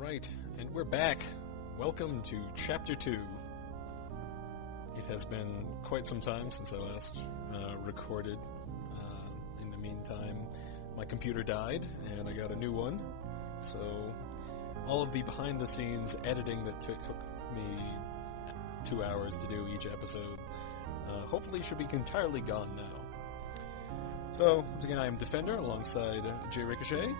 Right, and we're back. Welcome to Chapter 2. It has been quite some time since I last recorded. In the meantime, my computer died, and I got a new one. So, all of the behind-the-scenes editing that took me 2 hours to do each episode hopefully should be entirely gone now. So, once again, I am Defender alongside J. Ricochet.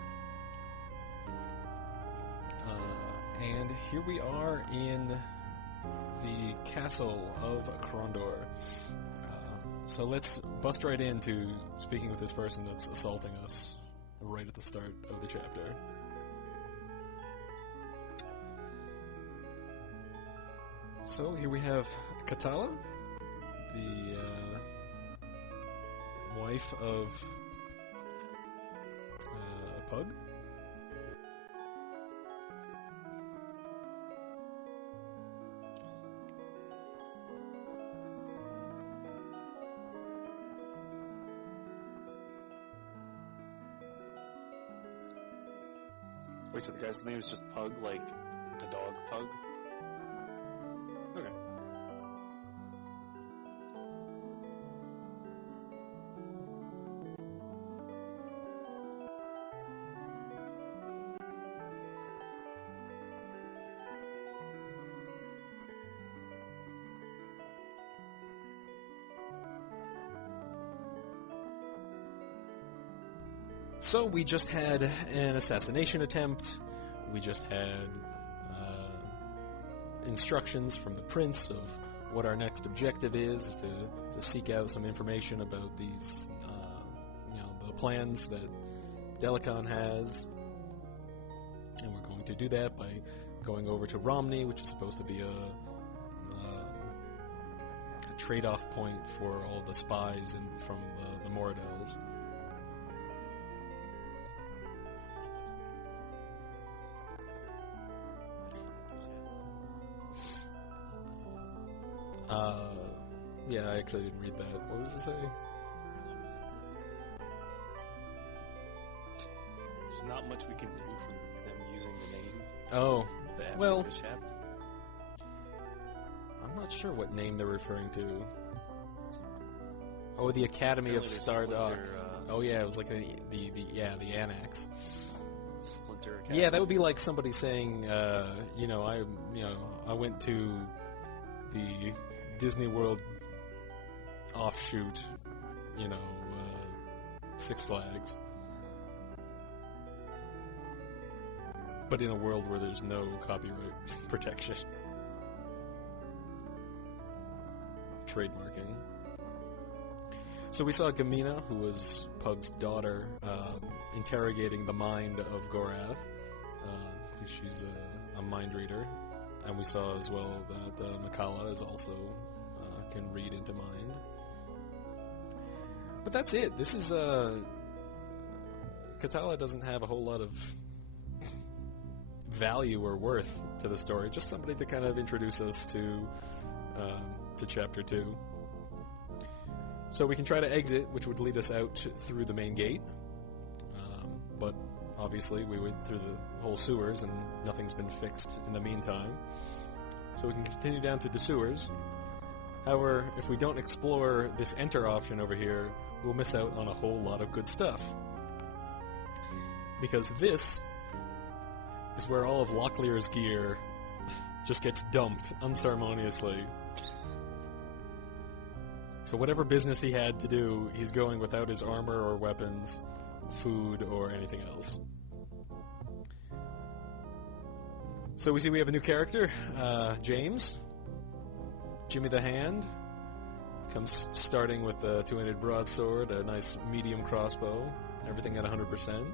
And here we are in the castle of Krondor. So let's bust right into speaking with this person that's assaulting us right at the start of the chapter. So here we have Katala, the wife of Pug. Wait, so the guy's name is just Pug, like the dog Pug? Okay. So we just had an assassination attempt. We just had instructions from the prince of what our next objective is, to seek out some information about these, the plans that Delicon has. And we're going to do that by going over to Romney, which is supposed to be a trade-off point for all the spies from the Moradels. Yeah, I actually didn't read that. What was it say? There's not much we can do from them using the name. Oh, well, Chapter. I'm not sure what name they're referring to. Oh, the Academy of Stardock. Oh yeah, it was like the Annex. Splinter Academy. Yeah, that would be like somebody saying, I went to the Disney World offshoot, Six Flags. But in a world where there's no copyright protection. Trademarking. So we saw Gamina, who was Pug's daughter, interrogating the mind of Gorath. She's a mind reader. And we saw as well that Makala is also can read into mind. But that's it. This is Katala doesn't have a whole lot of value or worth to the story. Just somebody to kind of introduce us to Chapter 2. So we can try to exit, which would lead us out through the main gate. But obviously we went through the whole sewers and nothing's been fixed in the meantime. So we can continue down through the sewers. However, if we don't explore this enter option over here, we'll miss out on a whole lot of good stuff. Because this is where all of Locklear's gear just gets dumped unceremoniously. So whatever business he had to do, he's going without his armor or weapons, food, or anything else. So we see we have a new character, James. Jimmy the Hand. Comes starting with a two-handed broadsword, a nice medium crossbow, everything at 100%.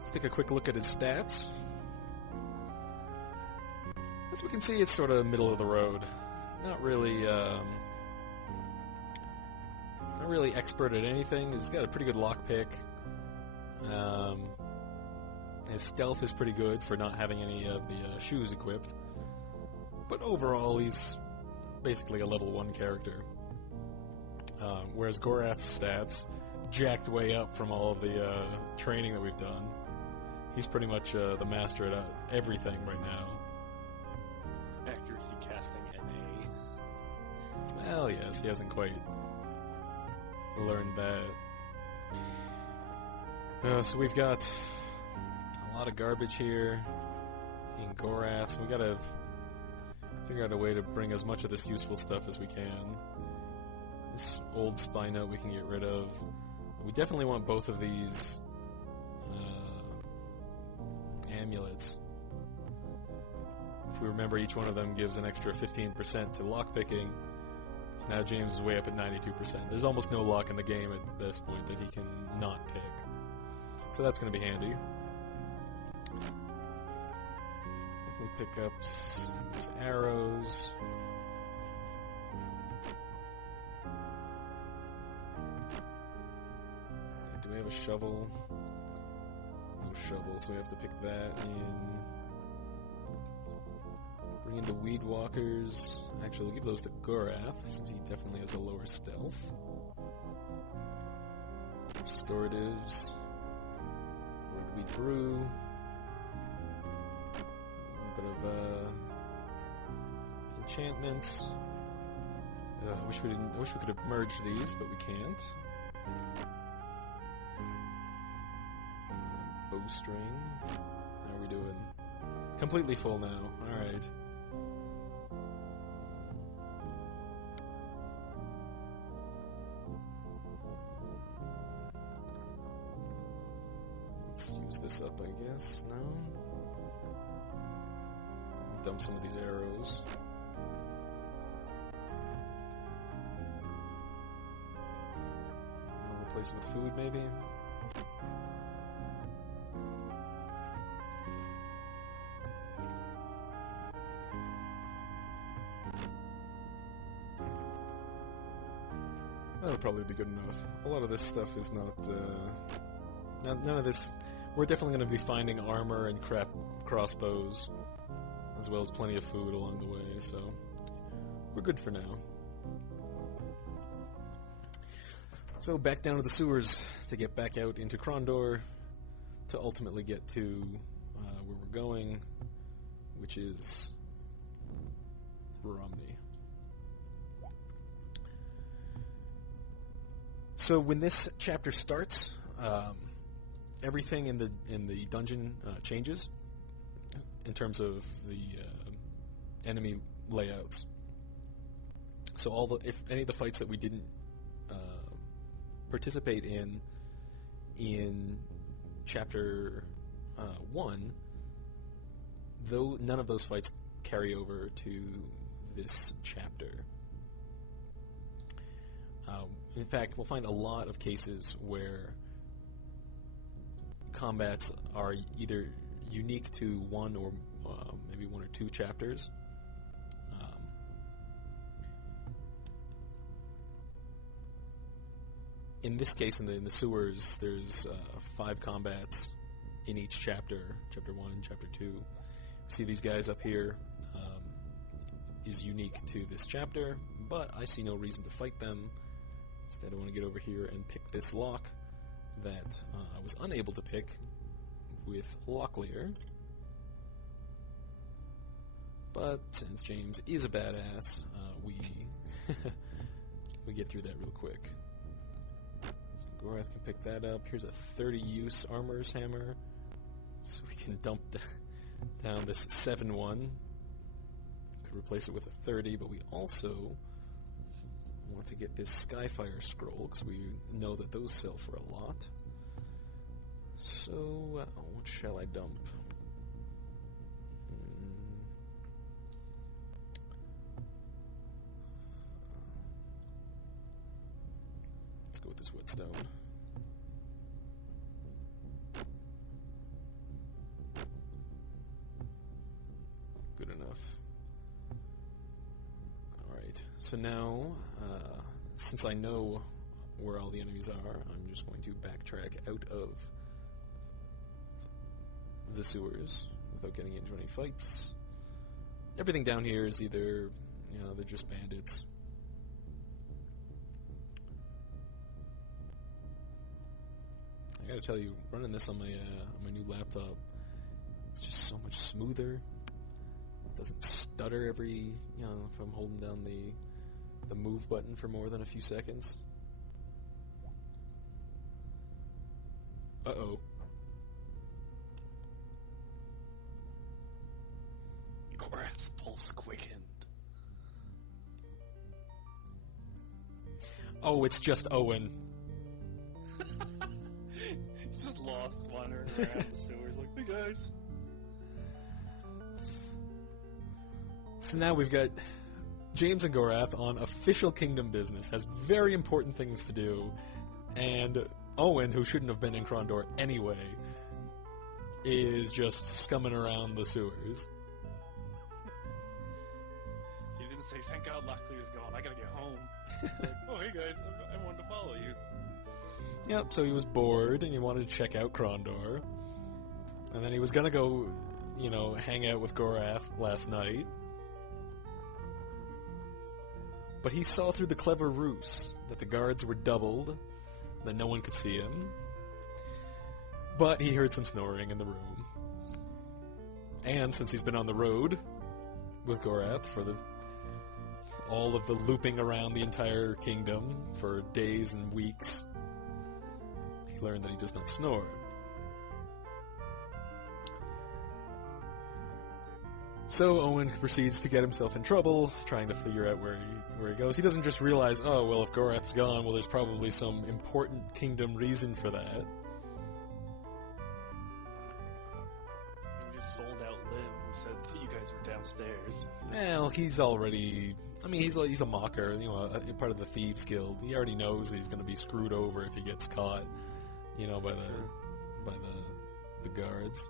Let's take a quick look at his stats. As we can see, it's sort of middle of the road. Not really expert at anything. He's got a pretty good lockpick. His stealth is pretty good for not having any of the shoes equipped. But overall, he's basically a level 1 character. Whereas Gorath's stats jacked way up from all of the training that we've done. He's pretty much the master at everything right now. Accuracy casting NA. Well, yes, he hasn't quite learned that. So we've got a lot of garbage here in Gorath. We gotta figure out a way to bring as much of this useful stuff as we can. This old spy note we can get rid of. We definitely want both of these amulets. If we remember, each one of them gives an extra 15% to lockpicking. So now James is way up at 92%. There's almost no lock in the game at this point that he can not pick. So that's going to be handy. If we pick up these arrows. Okay, do we have a shovel? No shovel, so we have to pick that in. Bring in the weed walkers. Actually, we'll give those to Gorath, since he definitely has a lower stealth. Restoratives. Wheat brew. A bit of enchantments. I wish we could have merged these, but we can't. Bowstring. How are we doing? Completely full now. All right. This up, I guess. No? Dump some of these arrows. I'll replace it with food, maybe? That'll probably be good enough. A lot of this stuff is not, none of this. We're definitely going to be finding armor and crossbows, as well as plenty of food along the way, so we're good for now. So back down to the sewers to get back out into Krondor to ultimately get to where we're going, which is Romney. So when this chapter starts, everything in the dungeon changes in terms of the enemy layouts. So if any of the fights that we didn't participate in chapter 1, though none of those fights carry over to this chapter. In fact, we'll find a lot of cases where combats are either unique to one or maybe one or two chapters. In this case, in the sewers, there's 5 combats in each chapter, chapter 1 and chapter 2. See these guys up here is unique to this chapter, but I see no reason to fight them. Instead, I want to get over here and pick this lock that I was unable to pick with Locklear. But since James is a badass, we we get through that real quick. So Gorath can pick that up. Here's a 30-use armorer's hammer, so we can dump down this 7-1. Could replace it with a 30, but we also want to get this Skyfire scroll, because we know that those sell for a lot. So, what shall I dump? Let's go with this whetstone. Good enough. Alright, so now, since I know where all the enemies are, I'm just going to backtrack out of the sewers without getting into any fights. Everything down here is either, they're just bandits. I gotta tell you, running this on my new laptop, it's just so much smoother. It doesn't stutter every, if I'm holding down the move button for more than a few seconds. Uh-oh. Gorath's pulse quickened. Oh, it's just Owen. He's just lost, wandering around the sewers like, hey guys. So now we've got James and Gorath on official kingdom business, has very important things to do, and Owen, who shouldn't have been in Krondor anyway, is just scumming around the sewers. He didn't say, thank God Locklear's gone, I gotta get home. Like, oh hey guys, I wanted to follow you. Yep, so he was bored and he wanted to check out Krondor. And then he was gonna go, hang out with Gorath last night. But he saw through the clever ruse that the guards were doubled, that no one could see him. But he heard some snoring in the room. And since he's been on the road with Gorath for all of the looping around the entire kingdom for days and weeks, he learned that he does not snore. So Owen proceeds to get himself in trouble, trying to figure out where he goes. He doesn't just realize, oh, well, if Gorath's gone, well, there's probably some important kingdom reason for that. We just sold out Liv, who said you guys were downstairs. Well, he's already... he's a mocker, a part of the Thieves Guild. He already knows he's going to be screwed over if he gets caught, by the guards.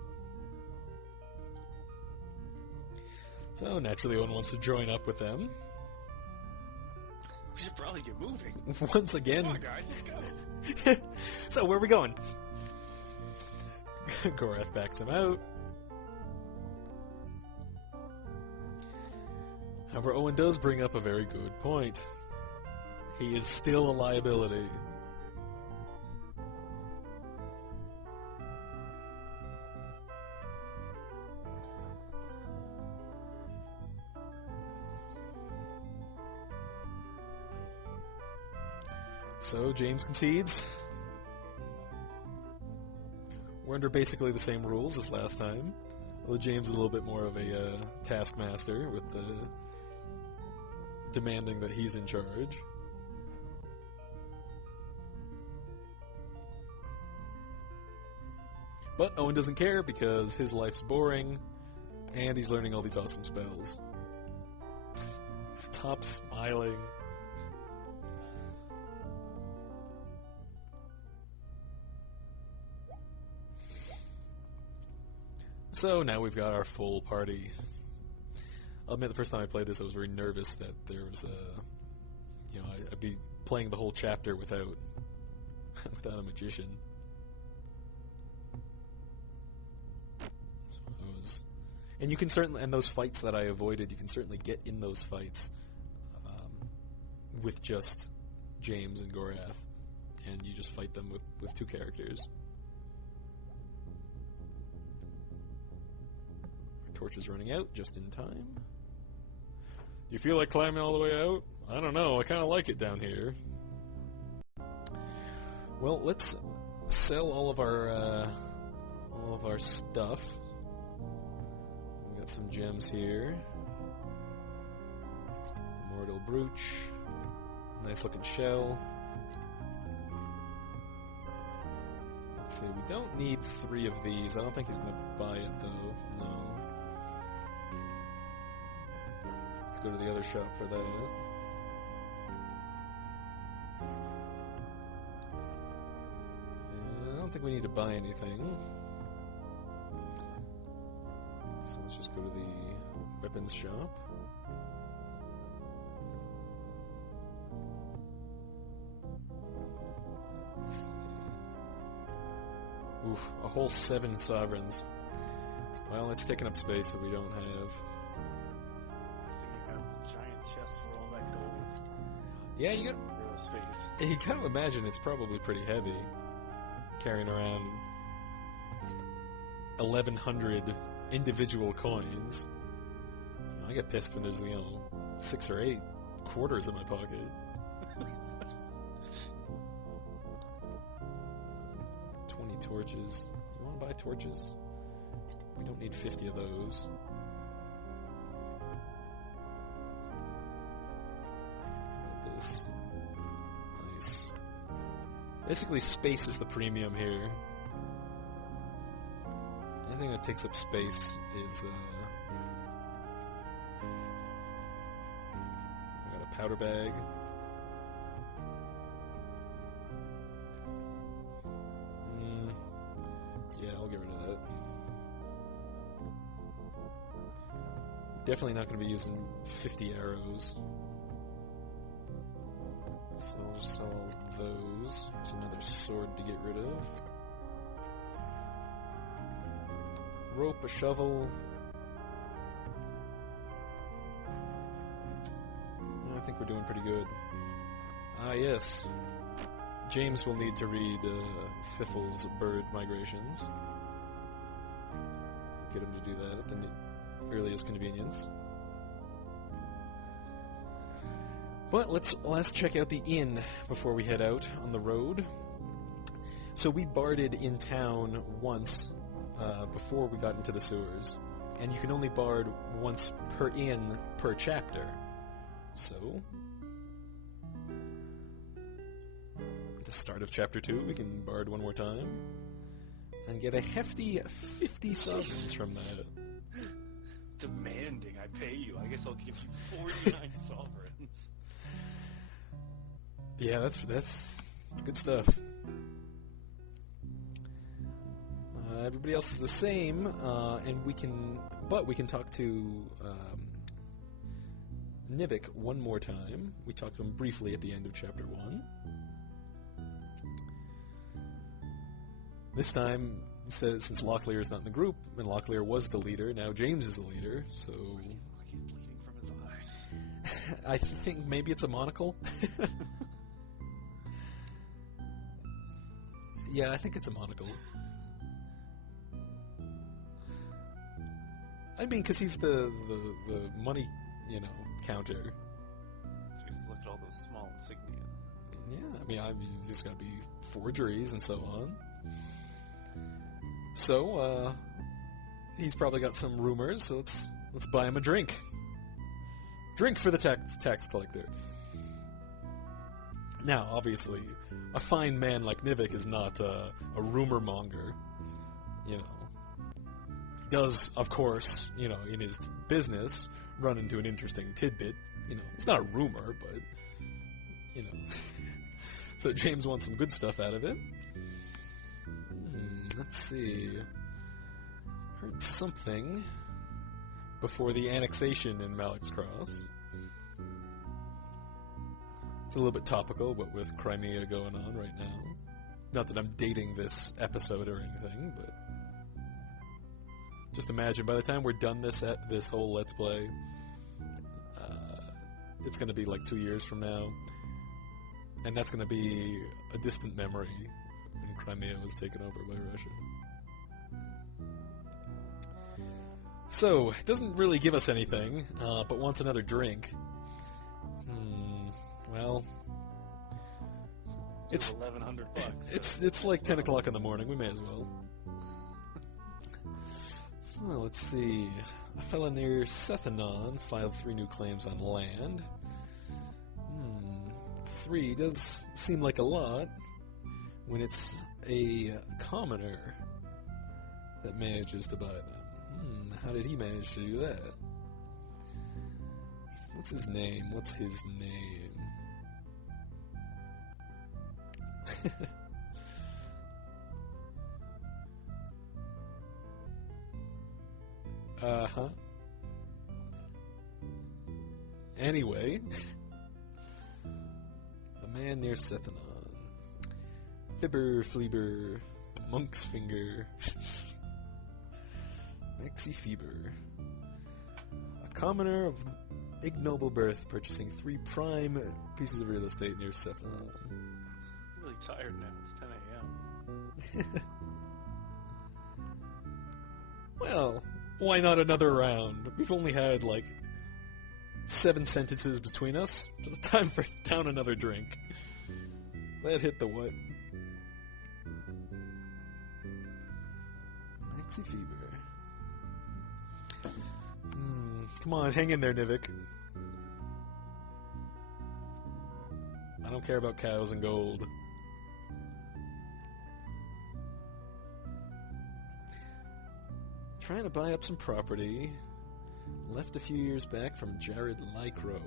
So, naturally, Owen wants to join up with them. We should probably get moving. Once again. Come on, guys, let's go. So, where are we going? Gorath backs him out. However, Owen does bring up a very good point. He is still a liability. So, James concedes. We're under basically the same rules as last time. Although James is a little bit more of a taskmaster with the demanding that he's in charge. But Owen doesn't care because his life's boring and he's learning all these awesome spells. Stop smiling. So now we've got our full party. I'll admit the first time I played this I was very nervous that there was I'd be playing the whole chapter without a magician. So I was, and you can certainly, and those fights that I avoided, you can certainly get in those fights with just James and Gorath, and you just fight them with two characters. Torch is running out just in time. You feel like climbing all the way out? I don't know. I kind of like it down here. Well, let's sell all of our stuff. We got some gems here. Immortal brooch. Nice looking shell. Let's see. We don't need 3 of these. I don't think he's going to buy it though. No. Go to the other shop for that. I don't think we need to buy anything. So let's just go to the weapons shop. Let's see. Oof, a whole 7 sovereigns. Well, it's taking up space that we don't have. Chest for all that gold. Yeah, you Zero space. gotta imagine it's probably pretty heavy. carrying around 1,100 individual coins. I get pissed when there's, 6 or 8 quarters in my pocket. 20 torches. You want to buy torches? We don't need 50 of those. What about this? Nice. Basically, space is the premium here. Anything that takes up space is, I got a powder bag. Yeah, I'll get rid of that. Definitely not going to be using 50 arrows. So I'll just sell those. There's another sword to get rid of. Rope, a shovel. I think we're doing pretty good. Ah, yes. James will need to read Fiffle's Bird Migrations. Get him to do that at the earliest convenience. But let's check out the inn before we head out on the road. So we barded in town once before we got into the sewers, and you can only bard once per inn per chapter. So at the start of chapter 2, we can bard one more time and get a hefty 50 sovereigns from that. Demanding I pay you. I guess I'll give you 49 sovereigns. Yeah, that's good stuff. Everybody else is the same, and we can talk to Nivik one more time. We talked to him briefly at the end of chapter 1. This time, since Locklear is not in the group, and Locklear was the leader, now James is the leader, so... Does he look like he's bleeding from his eyes? I think maybe it's a monocle. Yeah, I think it's a monocle. I mean, because he's the money, counter. So he has to look at all those small insignia. Yeah, I mean, there's got to be forgeries and so on. So, he's probably got some rumors, so let's buy him a drink. Drink for the tax collector. Now, obviously, a fine man like Nivik is not a rumor monger, He does, of course, in his business, run into an interesting tidbit. It's not a rumor, but, So James wants some good stuff out of it. Let's see. Heard something before the annexation in Malik's Cross. It's a little bit topical, but with Crimea going on right now. Not that I'm dating this episode or anything, but just imagine by the time we're done this whole Let's Play, it's going to be like 2 years from now, and that's going to be a distant memory when Crimea was taken over by Russia. So, it doesn't really give us anything, but wants another drink. Well, it's $1,100. It's like 10 o'clock in the morning. We may as well. So let's see. A fella near Sethanon filed 3 new claims on land. 3 does seem like a lot when it's a commoner that manages to buy them. How did he manage to do that? What's his name? Uh-huh. Anyway. The man near Sethanon. Fibber, Fleeber, Monk's Finger, Maxi Feber. A commoner of ignoble birth purchasing 3 prime pieces of real estate near Sethanon. I'm really tired now. It's 10 a.m. Well, why not another round? We've only had, 7 sentences between us, so it's time for down another drink. That hit the what? Maxi Fever. Come on, hang in there, Nivik. I don't care about cows and gold. Trying to buy up some property. Left a few years back from Jared Lycro,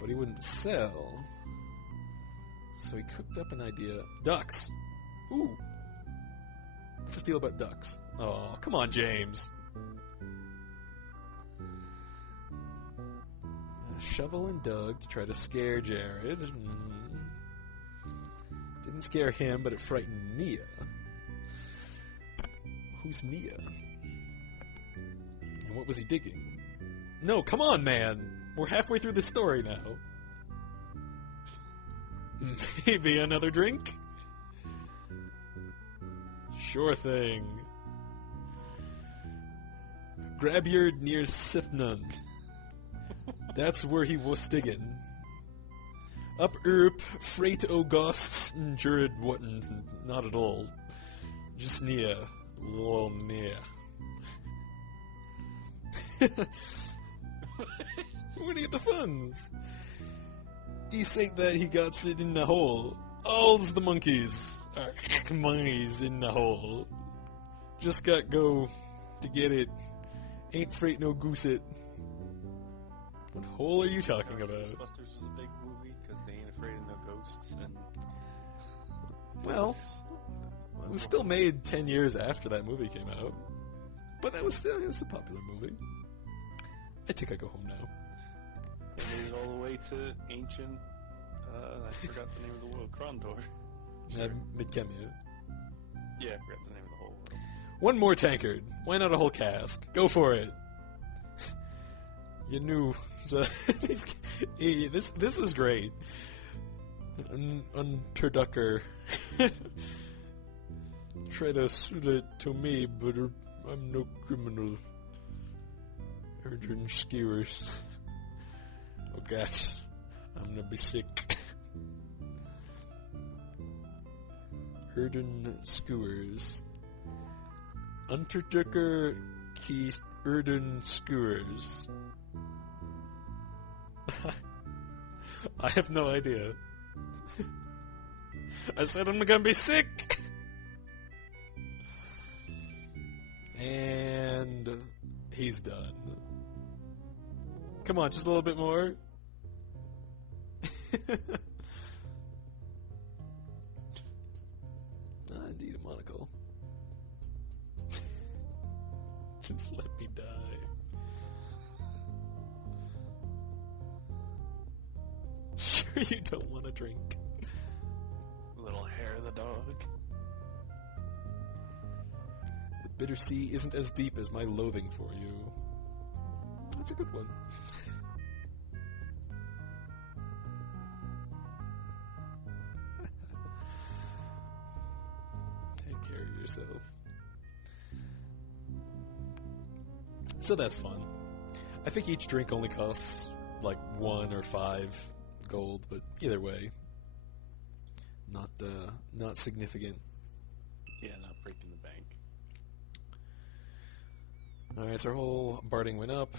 but he wouldn't sell. So he cooked up an idea. Ducks! Ooh! What's this deal about ducks? Oh, come on, James. Shovel and dug to try to scare Jared. Didn't scare him, but it frightened Nia. Who's Nia? And what was he digging? No, come on, man! We're halfway through the story now. Maybe another drink? Sure thing. Grabyard near Sithnan. That's where he was digging. Up Erp, Freight Augusts, and Jared Wattens, not at all. Just Nia. Lol, Nia. Where do you get the funds? Do you say that he got it in the hole? All's the monkeys. Monkeys in the hole. Just got go to get it. Ain't freight no goose it. What hole are you talking about? Ghostbusters was a big movie because they ain't afraid of no ghosts. And well, it was still made 10 years after that movie came out. But it was a popular movie. I think I go home now. They made it all the way to ancient, I forgot the name of the world, Krondor. Sure. Midkemia. Yeah, I forgot the name of the whole world. One more tankard. Why not a whole cask? Go for it. You knew. So, this is great. Unterducker. Try to suit it to me, but I'm no criminal. Urgent skewers. Oh gosh, I'm gonna be sick. Erden skewers. Unterducker keys Erden skewers. I have no idea. I said I'm gonna be sick! And he's done. Come on, just a little bit more. I need a monocle. Just let me die. Sure you don't want to drink. Little hair of the dog. The bitter sea isn't as deep as my loathing for you. That's a good one. Take care of yourself. So that's fun. I think each drink only costs like 1 or 5 gold, but either way, not significant. Yeah, not breaking the bank. Alright, so our whole barding went up.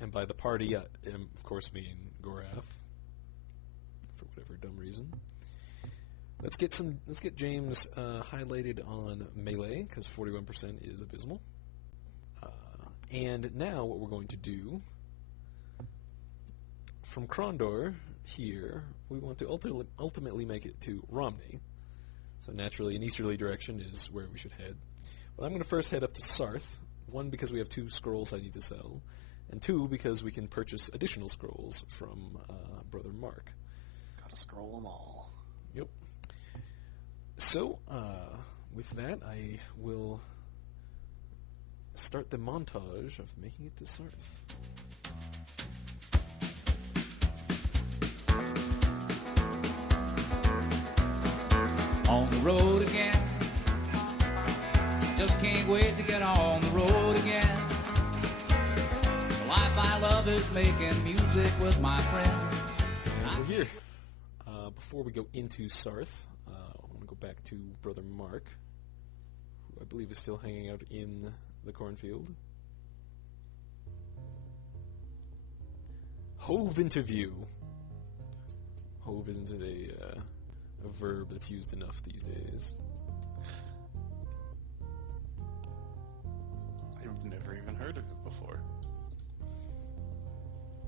And by the party, I am, of course, mean Gorath. For whatever dumb reason. Let's get James highlighted on melee, because 41% is abysmal. And now what we're going to do, from Krondor here, we want to ultimately make it to Romney. So naturally, an easterly direction is where we should head. But I'm going to first head up to Sarth. 1, because we have 2 scrolls I need to sell. And 2, because we can purchase additional scrolls from Brother Mark. Gotta scroll them all. Yep. So, with that, I will start the montage of making it to Sarth. On road again. Just can't wait to get on the road again. The life I love is making music with my friends. And we're here. Before we go into Sarth, I want to go back to Brother Mark, who I believe is still hanging out in the cornfield. Hove into view. Hove isn't a verb that's used enough these days. I've never even heard of it before.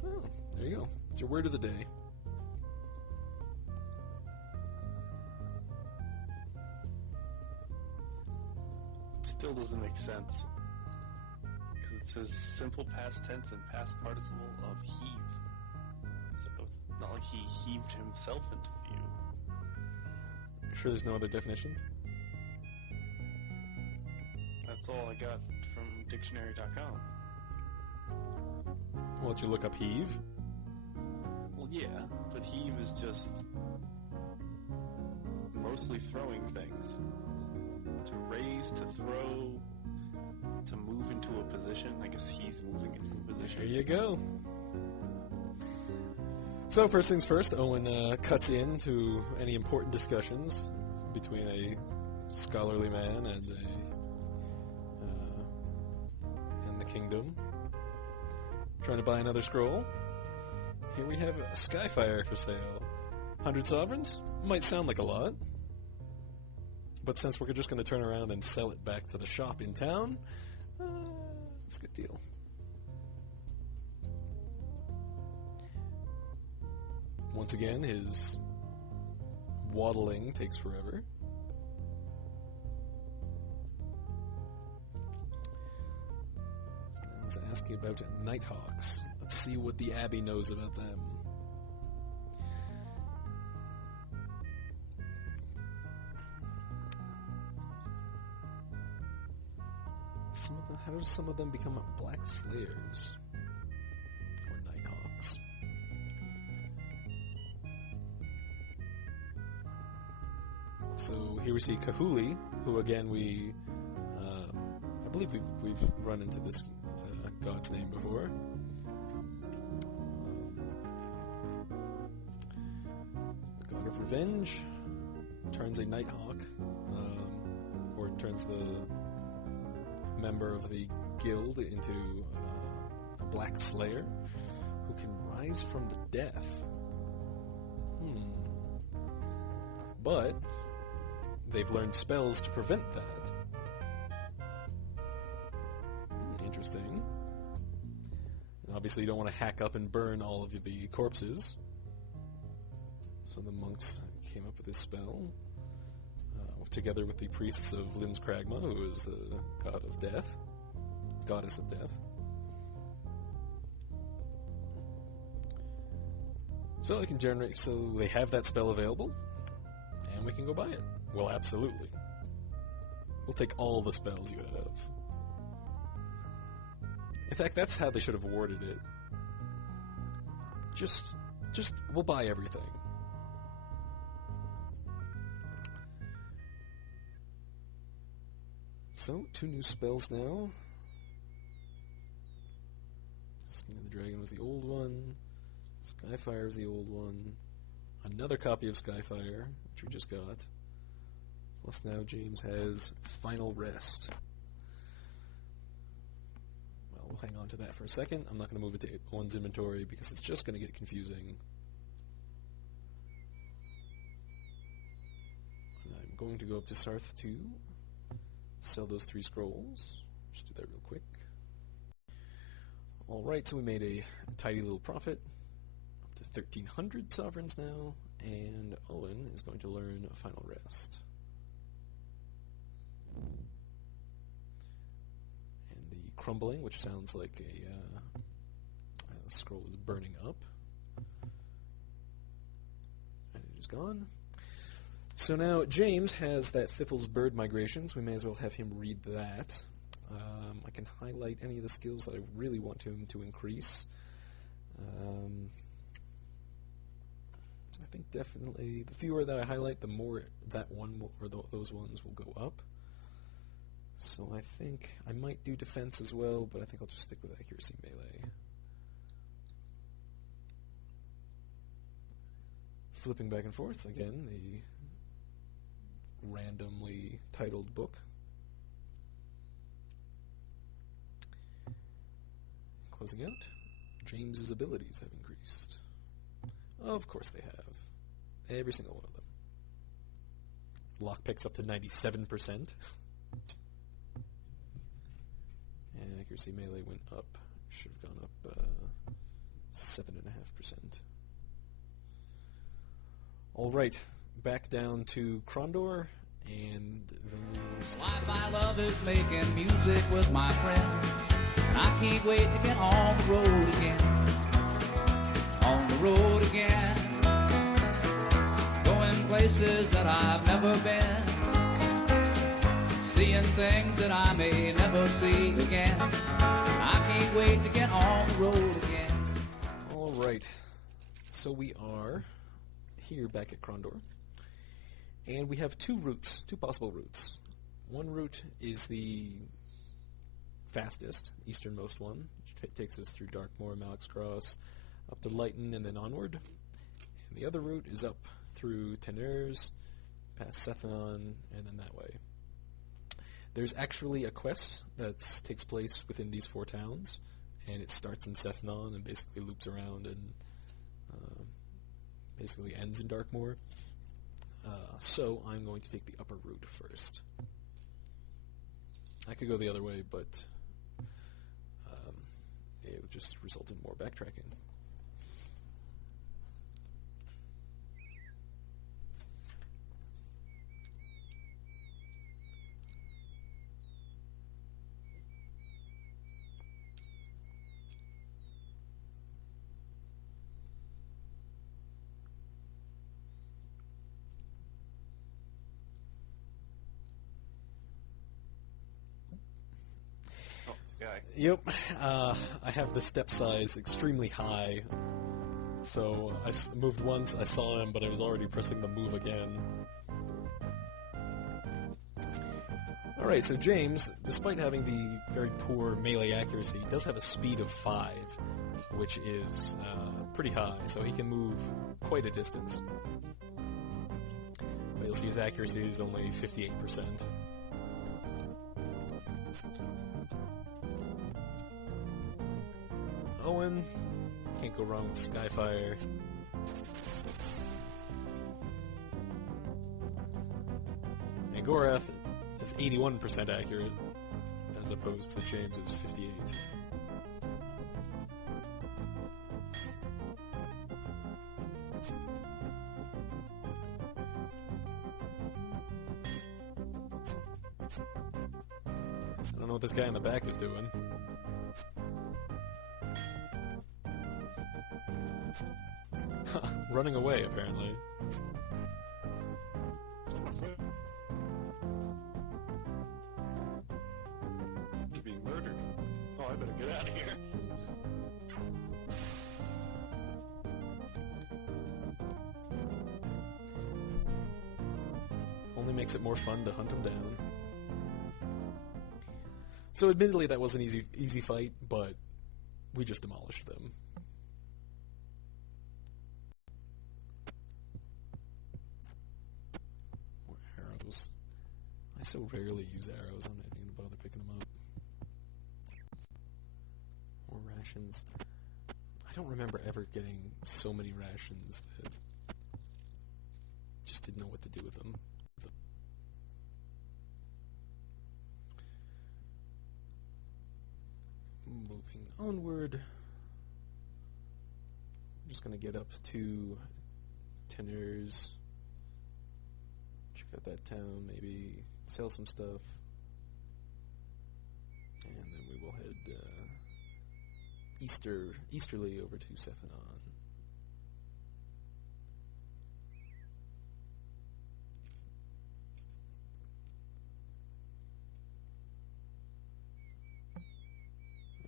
Oh, there you go. It's your word of the day. Still doesn't make sense. Because it says simple past tense and past participle of heave. So it's not like he heaved himself into view. You sure there's no other definitions? That's all I got from dictionary.com. Why don't you look up heave? Well, yeah, but heave is just mostly throwing things. To raise, to throw, to move into a position. I guess he's moving into a position. There you go. So first things first, Owen cuts into any important discussions between a scholarly man and the kingdom. Trying to buy another scroll. Here we have a Skyfire for sale. 100 sovereigns? Might sound like a lot. But since we're just going to turn around and sell it back to the shop in town, it's a good deal. Once again, his waddling takes forever. So now let's ask you about Nighthawks. Let's see what the Abbey knows about them. How do some of them become Black Slayers? Or Nighthawks? So here we see Kahuli, who again I believe we've run into this god's name before. The god of revenge turns a Nighthawk, or turns the member of the guild into a Black Slayer who can rise from the death. But they've learned spells to prevent that. Interesting. And obviously you don't want to hack up and burn all of the corpses. So the monks came up with this spell. Together with the priests of Lim's Kragma, who is the god of death, goddess of death. So they can generate. So they have that spell available, and we can go buy it. Well, absolutely. We'll take all the spells you have. In fact, that's how they should have worded it. Just we'll buy everything. So, 2 new spells now. Skin of the Dragon was the old one. Skyfire was the old one. Another copy of Skyfire, which we just got. Plus now James has Final Rest. Well, we'll hang on to that for a second. I'm not going to move it to Owen's inventory because it's just going to get confusing. And I'm going to go up to Sarth 2. Sell those 3 scrolls. Just do that real quick. Alright, so we made a tidy little profit. Up to 1,300 sovereigns now. And Owen is going to learn a Final Rest. And the crumbling, which sounds like a scroll is burning up. And it is gone. So now James has that Thiffle's Bird Migrations. We may as well have him read that. I can highlight any of the skills that I really want him to increase. I think definitely the fewer that I highlight, the more that one or those ones will go up. So I think I might do defense as well, but I think I'll just stick with accuracy melee. Flipping back and forth again, the randomly titled book. Closing out, James's abilities have increased. Of course they have. Every single one of them. Lockpicks up to 97%. And accuracy melee went up. Should have gone up 7.5%. Alright, back down to Krondor, and The life I love is making music with my friends. And I can't wait to get on the road again. On the road again. Going places that I've never been. Seeing things that I may never see again. I can't wait to get on the road again. Alright, so we are here back at Krondor, and we have two possible routes. One route is the fastest, easternmost one, which takes us through Darkmoor, Malak's Cross, up to Lighton, and then onward. And the other route is up through Teners, past Sethanon, and then that way. There's actually a quest that takes place within these four towns, and it starts in Sethanon and basically loops around and basically ends in Darkmoor. So I'm going to take the upper route first. I could go the other way, but it would just result in more backtracking. Guy. Yep, I have the step size extremely high, so I moved once, I saw him, but I was already pressing the move again. Alright, so James, despite having the very poor melee accuracy, does have a speed of 5, which is pretty high, so he can move quite a distance. But you'll see his accuracy is only 58%. Owen, can't go wrong with Skyfire. And Gorath is 81% accurate, as opposed to James's 58. I don't know what this guy in the back is doing. Running away, apparently. You're being murdered. Oh, I better get out of here. Only makes it more fun to hunt him down. So admittedly that was an easy fight, but we just demolished them. I so rarely use arrows, I'm not even going to bother picking them up. More rations. I don't remember ever getting so many rations that just didn't know what to do with them. Moving onward. I'm just going to get up to Teners. Check out that town, maybe sell some stuff, and then we will head easterly over to Sethanon.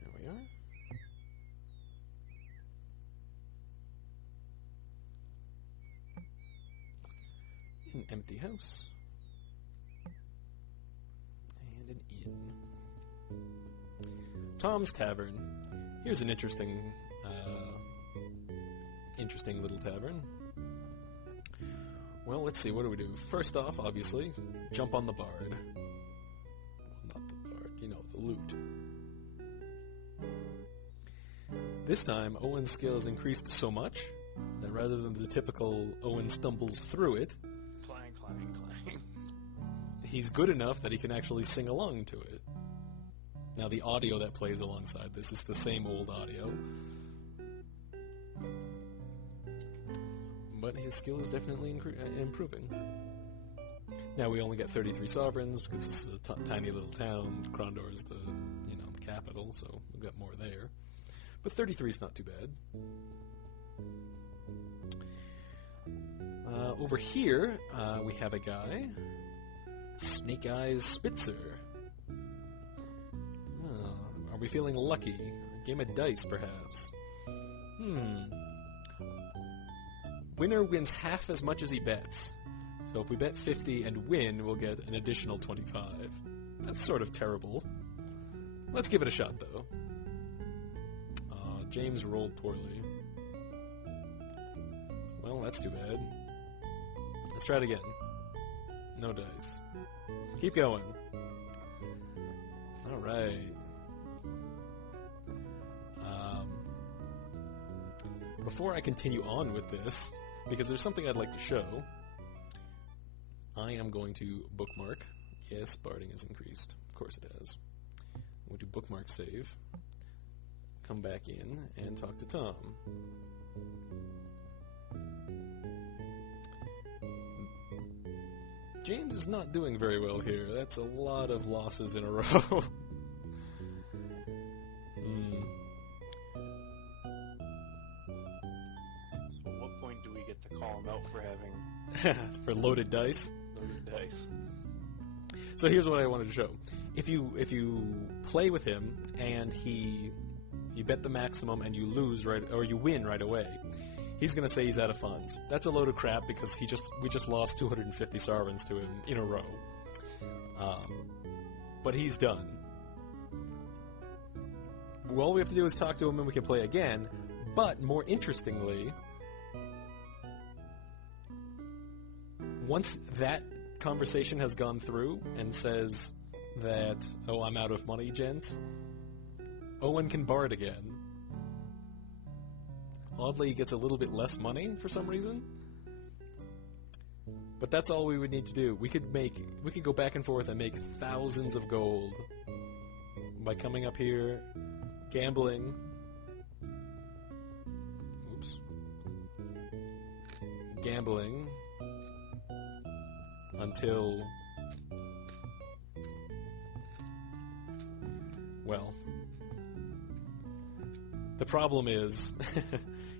There we are. An empty house. And an inn. Tom's Tavern. Here's an interesting little tavern. Well, let's see, what do we do? First off, obviously, jump on the bard. Well, not the bard, the loot. This time, Owen's skill has increased so much that rather than the typical Owen stumbles through it, Clang. he's good enough that he can actually sing along to it. Now, the audio that plays alongside this is the same old audio, but his skill is definitely improving. Now, we only get 33 sovereigns because this is a tiny little town. Krondor is the capital, so we've got more there. But 33 is not too bad. Over here, we have a guy, Snake Eyes Spitzer. Are we feeling lucky? A game of dice, perhaps? Winner wins half as much as he bets. So if we bet 50 and win, we'll get an additional 25. That's sort of terrible. Let's give it a shot, though. James rolled poorly. Well, that's too bad. Let's try it again. No dice. Keep going. All right. Before I continue on with this, because there's something I'd like to show, I am going to bookmark. Yes, barding has increased. Of course it has. I'm going to bookmark save, come back in, and talk to Tom. James is not doing very well here. That's a lot of losses in a row. So at what point do we get to call him out for having... For loaded dice? Loaded dice. So here's what I wanted to show. If you play with him and you bet the maximum and you lose or you win right away, he's going to say he's out of funds. That's a load of crap because we just lost 250 sovereigns to him in a row. But he's done. All we have to do is talk to him and we can play again. But more interestingly, once that conversation has gone through and says that, oh, I'm out of money, gent, Owen can bard again. Oddly, he gets a little bit less money for some reason. But that's all we would need to do. We could go back and forth and make thousands of gold by coming up here, gambling. Gambling until, well, the problem is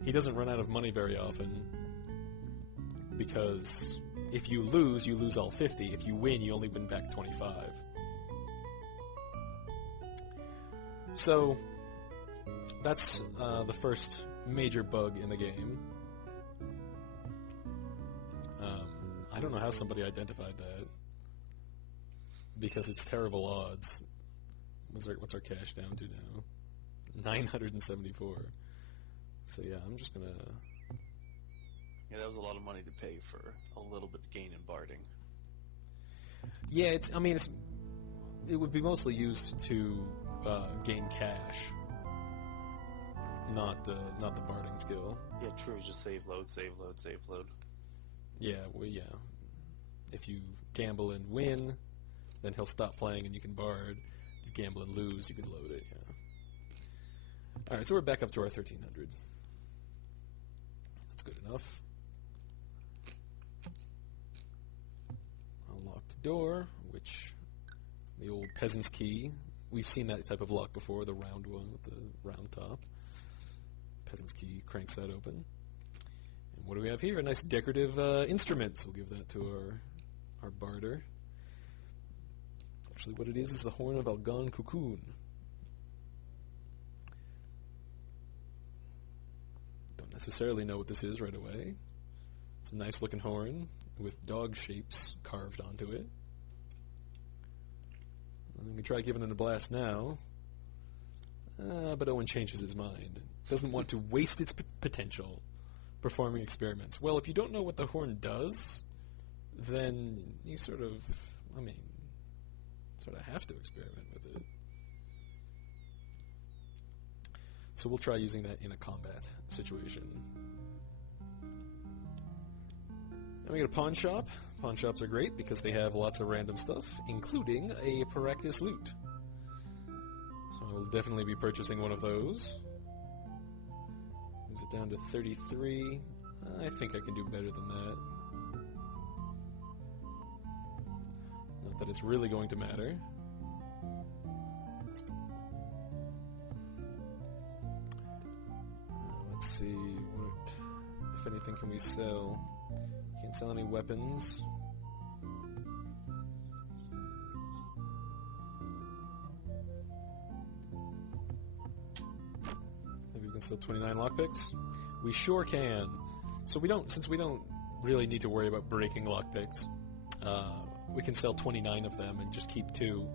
he doesn't run out of money very often, because if you lose all 50. If you win, you only win back 25. So that's the first major bug in the game. I don't know how somebody identified that, because it's terrible odds. What's our cash down to now? 974. So yeah, I'm just gonna... Yeah, that was a lot of money to pay for a little bit of gain in barding. Yeah, it would be mostly used to gain cash, not the barding skill. Yeah, true. Just save load. Yeah, well, yeah. If you gamble and win, then he'll stop playing and you can bard. If you gamble and lose, you can load it, yeah. Alright, so we're back up to our 1300. That's good enough. Unlocked door, which, the old peasant's key. We've seen that type of lock before, the round one with the round top. Peasant's key cranks that open. And what do we have here? A nice decorative instrument, so we'll give that to our barter. Actually, what it is the horn of Algon Cocoon. Don't necessarily know what this is right away. It's a nice looking horn. with dog shapes carved onto it. I'm going to try giving it a blast now. But Owen changes his mind. Doesn't want to waste its potential performing experiments. Well, if you don't know what the horn does, then you sort of have to experiment with it. So we'll try using that in a combat situation. Then we got a pawn shop. Pawn shops are great because they have lots of random stuff, including a practice loot. So I'll definitely be purchasing one of those. Brings it down to 33. I think I can do better than that. Not that it's really going to matter. Let's see, what, if anything, can we sell? Can't sell any weapons. Maybe we can sell 29 lockpicks? We sure can. So since we don't really need to worry about breaking lockpicks, we can sell 29 of them and just keep 2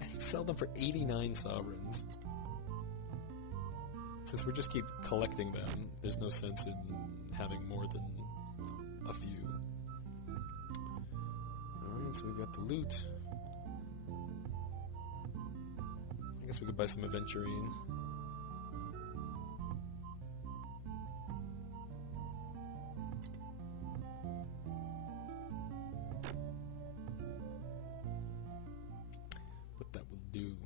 and sell them for 89 sovereigns. Since we just keep collecting them, there's no sense in having more than a few. Alright, so we've got the loot. I guess we could buy some aventurine. But that will do.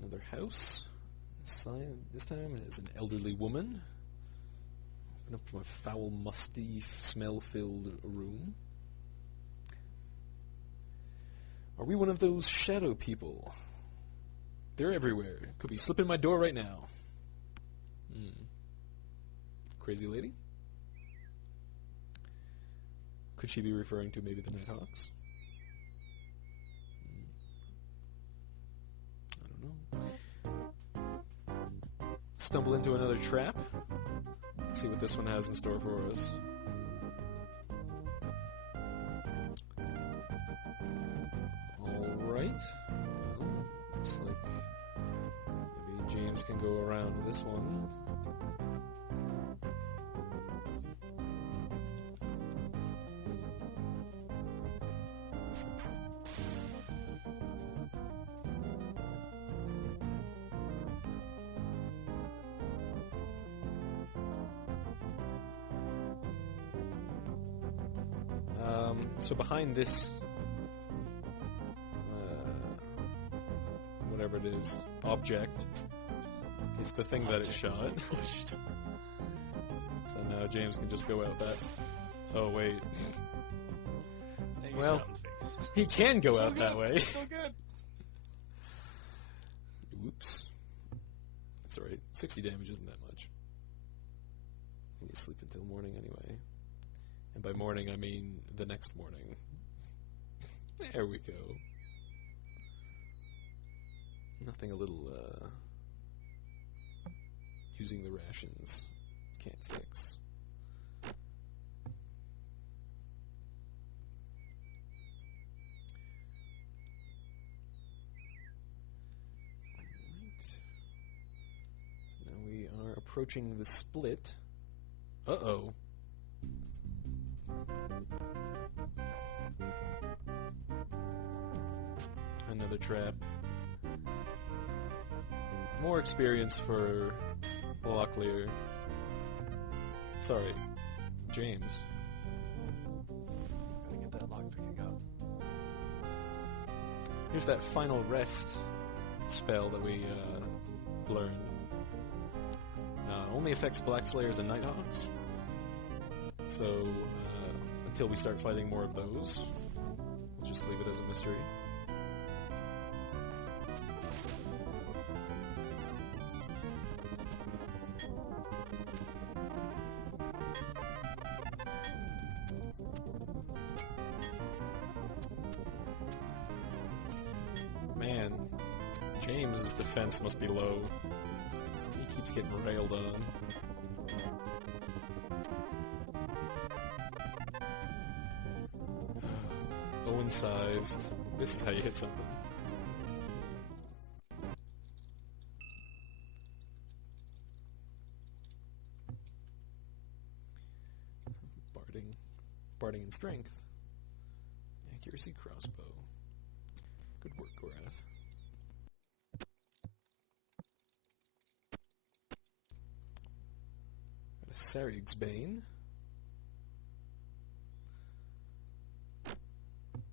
Another house. This time it is an elderly woman. Open up from a foul, musty, smell-filled room. Are we one of those shadow people? They're everywhere. Could be slipping my door right now. Crazy lady? Could she be referring to maybe the Nighthawks? Stumble into another trap. Let's see what this one has in store for us. Alright. Well, looks like maybe James can go around this one. So behind this, whatever it is, object, is the thing that it shot. So now James can just go out that. Oh wait. Well, he can go out that way. Still good. Whoops. That's alright. 60 damage isn't that much. You sleep until morning anyway. And by morning, I mean the next morning. There we go. Nothing a little, using the rations can't fix. Alright. So now we are approaching the split. Uh-oh. Another trap. More experience for Locklear. Sorry, James. Gotta get that lock picking up. Here's that final rest spell that we learned. Only affects Black Slayers and Nighthawks. So, until we start fighting more of those, we'll just leave it as a mystery. Man, James's defense must be low. He keeps getting railed on. Owen sighs. This is how you hit something. Barding and strength. Accuracy crossbow. Good work, Gorath. Got a Sarig's Bane.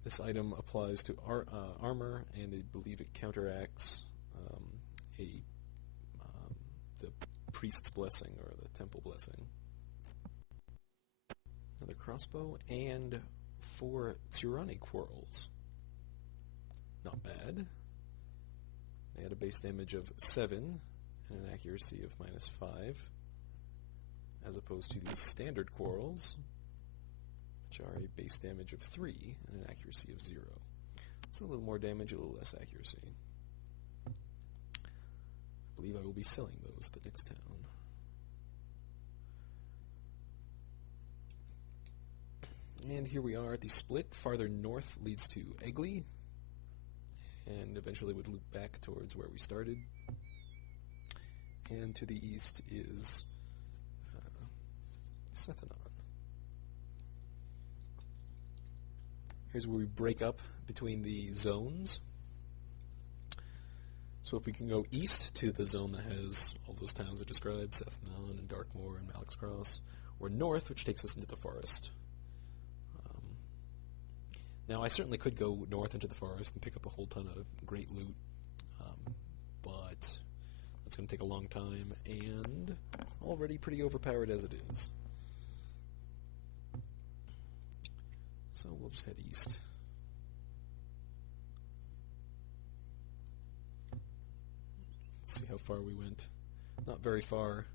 This item applies to armor, and I believe it counteracts the priest's blessing or the temple blessing. Another crossbow and 4 tyranny quarrels. Not bad. They had a base damage of 7 and an accuracy of -5, as opposed to the standard quarrels, which are a base damage of 3 and an accuracy of 0. So a little more damage, a little less accuracy. I believe I will be selling those at the next town. And here we are at the split. Farther north leads to Eggley, and eventually would loop back towards where we started. And to the east is Sethanon. Here's where we break up between the zones. So if we can go east to the zone that has all those towns I described, Sethanon and Darkmoor and Malix Cross, or north, which takes us into the forest. Now, I certainly could go north into the forest and pick up a whole ton of great loot, but that's going to take a long time, and already pretty overpowered as it is. So we'll just head east. Let's see how far we went. Not very far.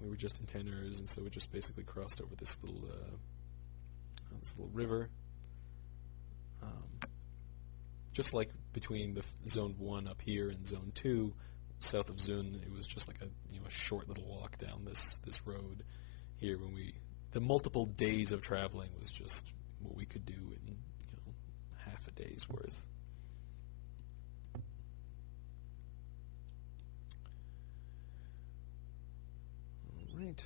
We were just in Tanners, and so we just basically crossed over this little river. Just like between the Zone 1 up here and Zone 2, south of Zun, it was just like a short little walk down this road. Here, the multiple days of traveling was just what we could do in half a day's worth. All right.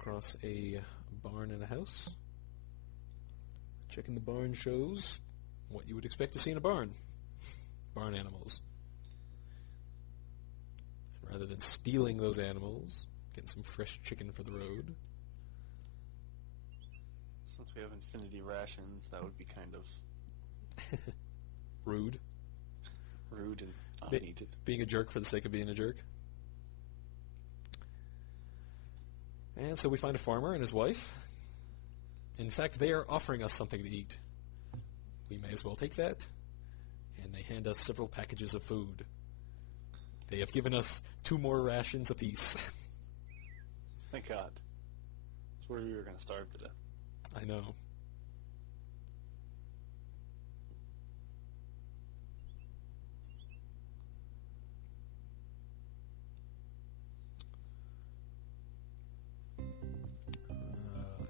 Across a barn and a house. Checking the barn shows what you would expect to see in a barn. Barn animals. And rather than stealing those animals, getting some fresh chicken for the road. Since we have infinity rations, that would be kind of rude. Rude and unneeded. Being a jerk for the sake of being a jerk. And so we find a farmer and his wife. In fact, they are offering us something to eat. We may as well take that. And they hand us several packages of food. They have given us 2 more rations apiece. Thank God. That's where we were going to starve to death. I know.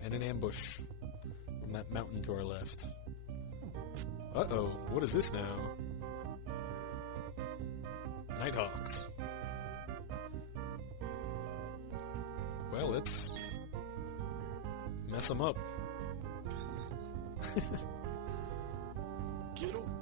And an ambush from that mountain to our left. Uh-oh, what is this now? Nighthawks. Well, let's mess them up. Get 'em.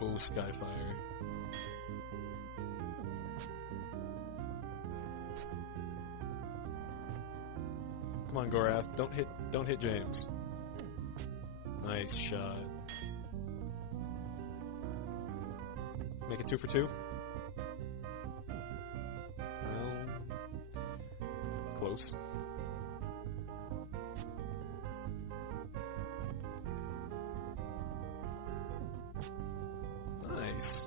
Oh, Skyfire. Come on, Gorath. Don't hit James. Nice shot. Make it 2 for 2. Well, close. Nice.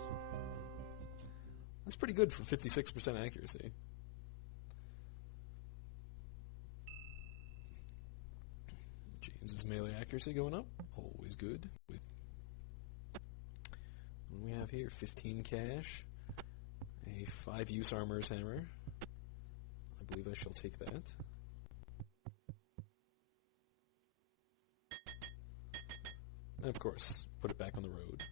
That's pretty good for 56% accuracy. James's melee accuracy going up. Always good. And we have here 15 cash, a 5-use armor's hammer. I believe I shall take that. And of course, put it back on the road.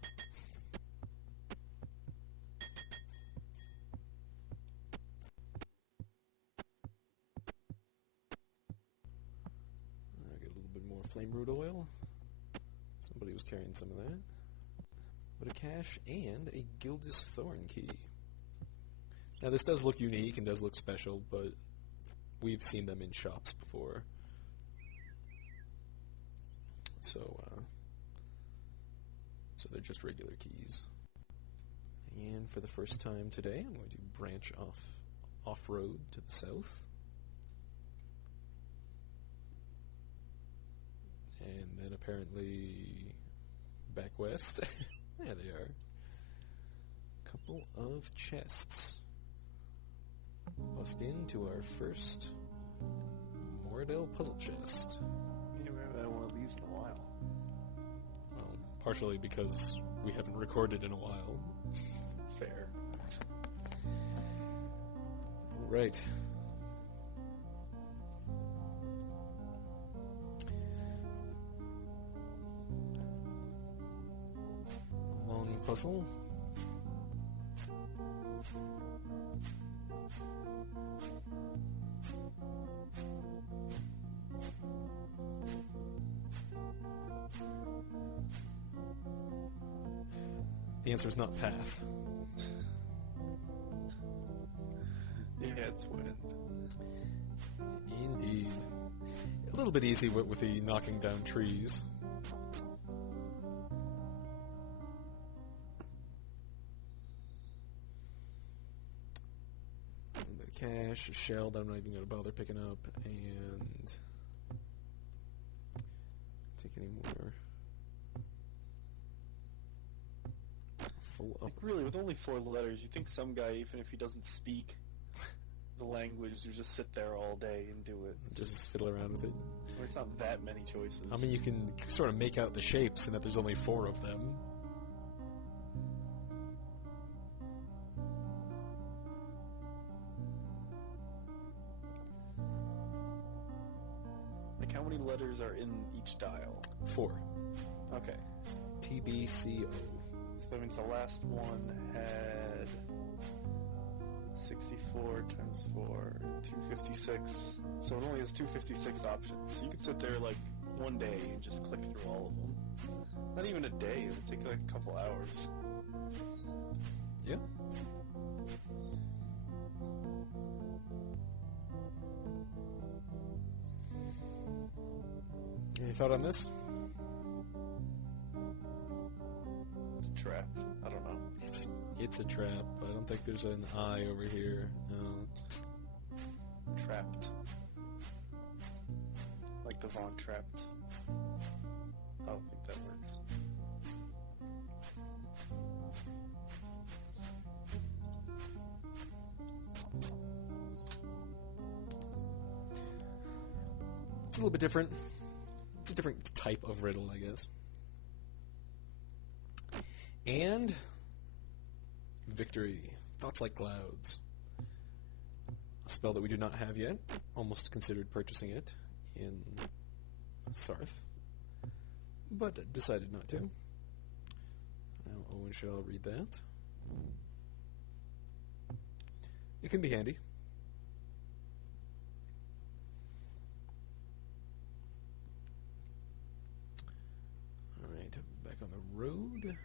I get a little bit more flame root oil. Somebody was carrying some of that. But a cash and a Gildus Thorn key. Now this does look unique and does look special, but we've seen them in shops before. So they're just regular keys. And for the first time today, I'm going to branch off-road to the south. And then apparently back west. There they are. Couple of chests. Bust into our first Moradel puzzle chest. You haven't had one of these in a while. Well, partially because we haven't recorded in a while. Fair. Right. Long puzzle. The answer is not path. Yeah, it's wind. Indeed. A little bit easy with the knocking down trees. A little bit of cash, a shell that I'm not even going to bother picking up, and take any more. Full up. Like, really, with only 4 letters, you think some guy, even if he doesn't speak the language, would just sit there all day and do it. Just fiddle around with it. Or it's not that many choices. I mean, you can sort of make out the shapes and that there's only 4 of them. Like, how many letters are in each dial? 4. Okay. TBCO. So that means the last one had 64 times 4, 256. So it only has 256 options. So you could sit there like one day and just click through all of them. Not even a day, it would take like a couple hours. Yeah. Any thought on this? It's a trap. I don't know. It's a trap. I don't think there's an eye over here. No. Trapped. Like the Von Trapped. I don't think that works. It's a little bit different. It's a different type of riddle, I guess. And victory. Thoughts like clouds. A spell that we do not have yet. Almost considered purchasing it in Sarth, but decided not to. Now Owen shall read that. It can be handy. Alright, back on the road.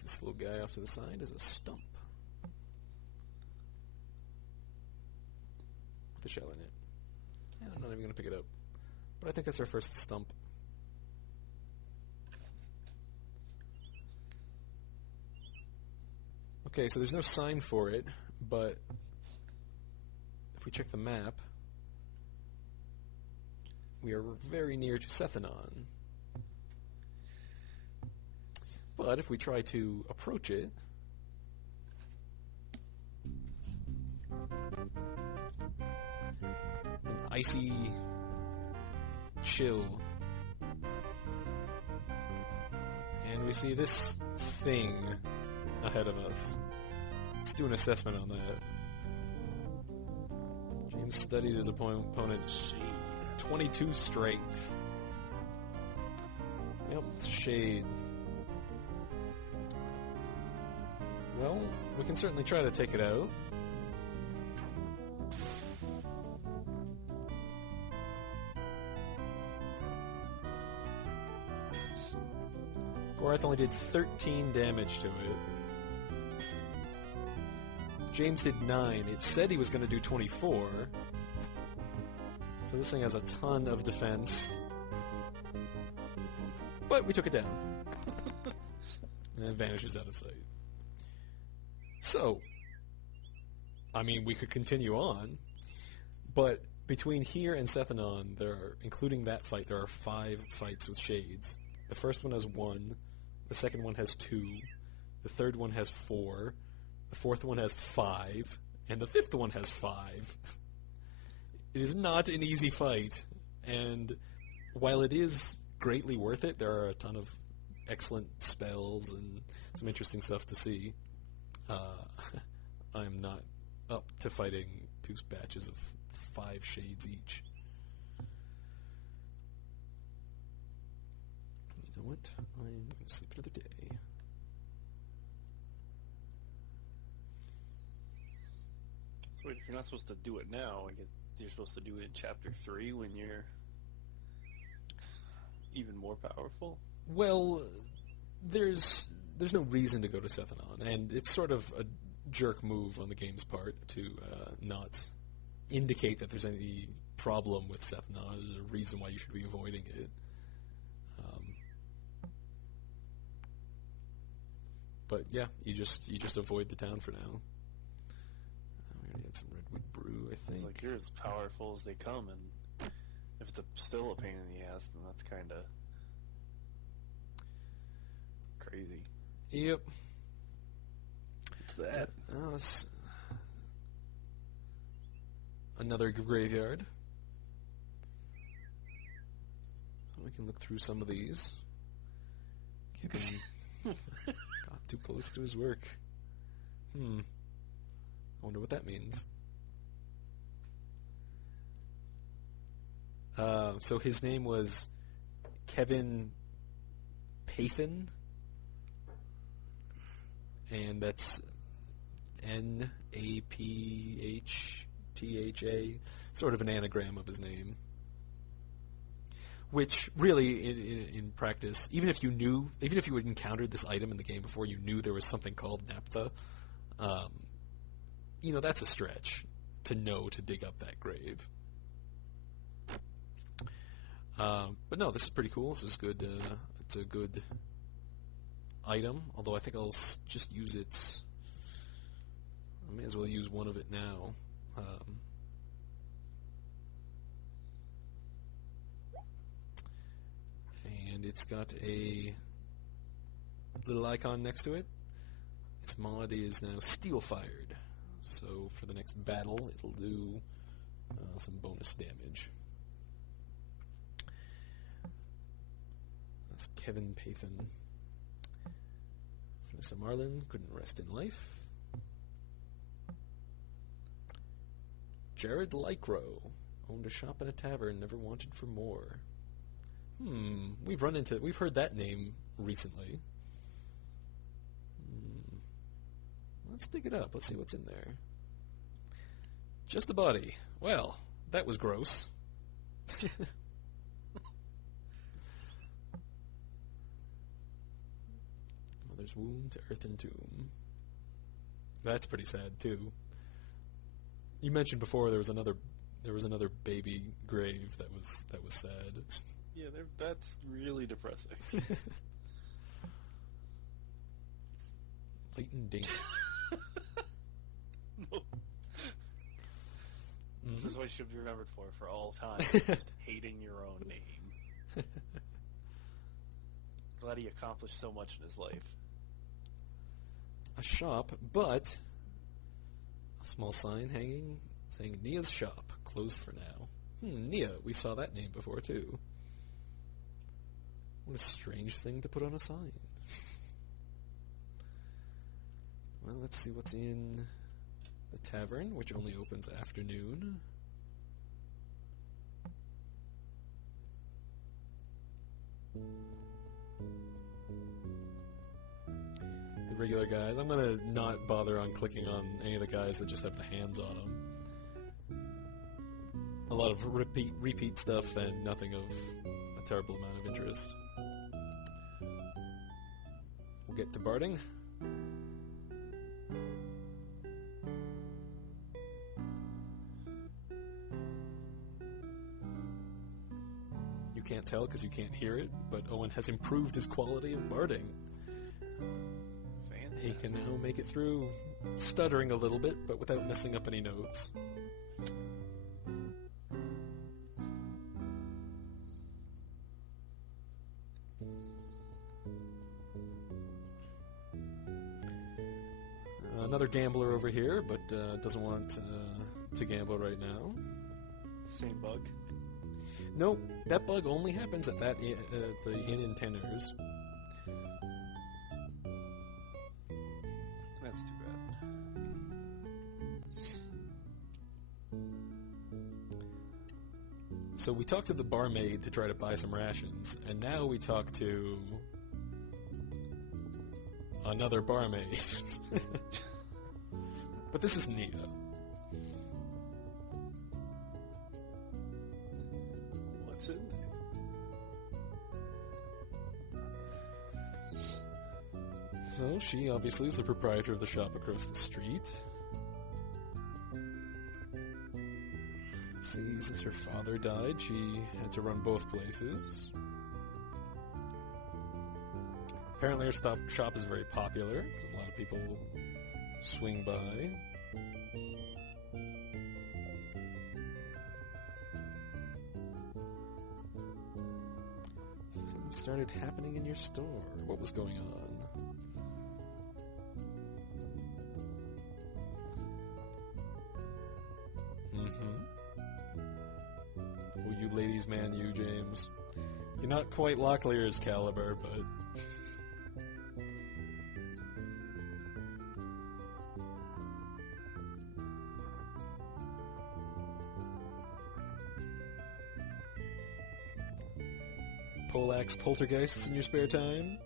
This little guy off to the side is a stump. With a shell in it. And I'm not even going to pick it up. But I think that's our first stump. Okay, so there's no sign for it, but if we check the map, we are very near to Sethenon. But if we try to approach it, an icy chill, and we see this thing ahead of us. Let's do an assessment on that. James studied his opponent. 22 strength. Yep, it's a shade. Well, we can certainly try to take it out. Gorath only did 13 damage to it. James did 9. It said he was going to do 24. So this thing has a ton of defense. But we took it down. And it vanishes out of sight. So, I mean, we could continue on, but between here and Sethanon, including that fight, there are 5 fights with shades. The first one has 1, the second one has 2, the third one has 4, the fourth one has 5, and the fifth one has 5. It is not an easy fight, and while it is greatly worth it, there are a ton of excellent spells and some interesting stuff to see. I'm not up to fighting 2 batches of 5 shades each. You know what? I'm going to sleep another day. So wait, if you're not supposed to do it now, I guess you're supposed to do it in Chapter 3 when you're even more powerful? Well, there's no reason to go to Sethanon, and it's sort of a jerk move on the game's part to not indicate that there's any problem with Sethanon. There's a reason why you should be avoiding it. But yeah, you just avoid the town for now. We already had some redwood brew, I think. It's like you're as powerful as they come, and if it's still a pain in the ass, then that's kind of crazy. Yep. What's that? Oh, that's another graveyard. We can look through some of these. Kevin got too close to his work. I wonder what that means. So his name was Kevin Pathan, and that's Naphtha, sort of an anagram of his name. Which really, in practice, even if you had encountered this item in the game before, you knew there was something called Naphtha, that's a stretch to know to dig up that grave. But no, this is pretty cool. This is good. It's a good item, although I think I'll just use it. I may as well use one of it now. And it's got a little icon next to it. Its mod is now steel-fired. So for the next battle, it'll do some bonus damage. That's Kevin Pathan. Vanessa Marlin couldn't rest in life. Jared Lycro owned a shop and a tavern, never wanted for more. We've heard that name recently. Let's dig it up. Let's see what's in there. Just the body. Well, that was gross. Mother's wound to earthen tomb. That's pretty sad too. You mentioned before there was another baby grave that was sad. Yeah, that's really depressing. Leighton Dink. No. This is what you should be remembered for all time. Just hating your own name. Glad he accomplished so much in his life. A shop, but a small sign hanging saying Nia's shop, closed for now. Nia, we saw that name before too. What a strange thing to put on a sign. Well, let's see what's in the tavern, which only opens afternoon. The regular guys. I'm going to not bother on clicking on any of the guys that just have the hands on them. A lot of repeat stuff and nothing of a terrible amount of interest. We'll get to barding. You can't tell because you can't hear it, but Owen has improved his quality of barding. Fantastic. He can now make it through stuttering a little bit, but without messing up any notes. Another gambler over here, but doesn't want to gamble right now. Same bug. Nope, that bug only happens at the inn in Tenners. That's too bad. So we talked to the barmaid to try to buy some rations, and now we talk to another barmaid. But this is Nia. What's in there? So she obviously is the proprietor of the shop across the street. Let's see, since her father died, she had to run both places. Apparently her shop is very popular, because a lot of people swing by. Things started happening in your store. What was going on? Oh, you ladies man, you, James. You're not quite Locklear's caliber, but... Poleaxe poltergeists in your spare time?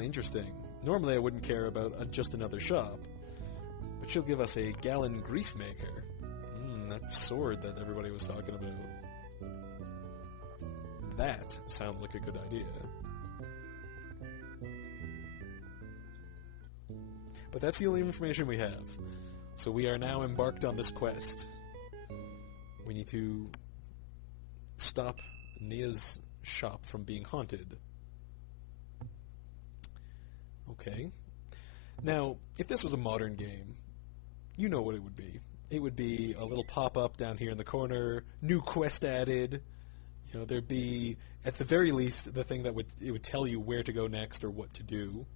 Interesting. Normally I wouldn't care about just another shop, but she'll give us a gallon grief maker. That sword that everybody was talking about. That sounds like a good idea. But that's the only information we have. So we are now embarked on this quest. We need to stop Nia's shop from being haunted. Okay. Now, if this was a modern game, you know what it would be. It would be a little pop-up down here in the corner, new quest added. You know, there'd be, at the very least, the thing that would tell you where to go next or what to do.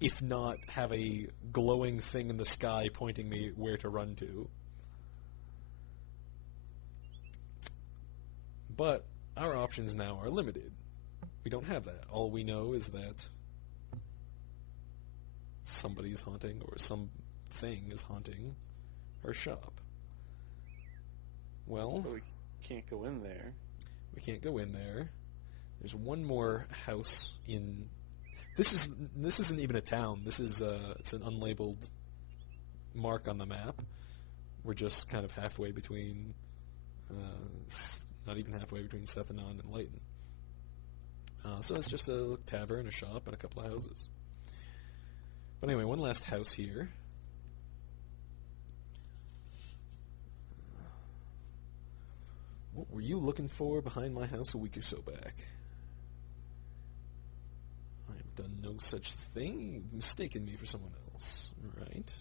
If not, have a glowing thing in the sky pointing me where to run to. But our options now are limited. We don't have that. All we know is that somebody's haunting or something is haunting her shop. Well, But we can't go in there. we can't go in there. There's one more house in... This isn't even a town. This is it's an unlabeled mark on the map. We're just kind of halfway between... not even halfway between Sethanon and Leighton. So it's just a tavern, a shop, and a couple of houses. But anyway, one last house here. What were you looking for behind my house a week or so back? I have done no no such thing. Mistaken me for someone else. Right.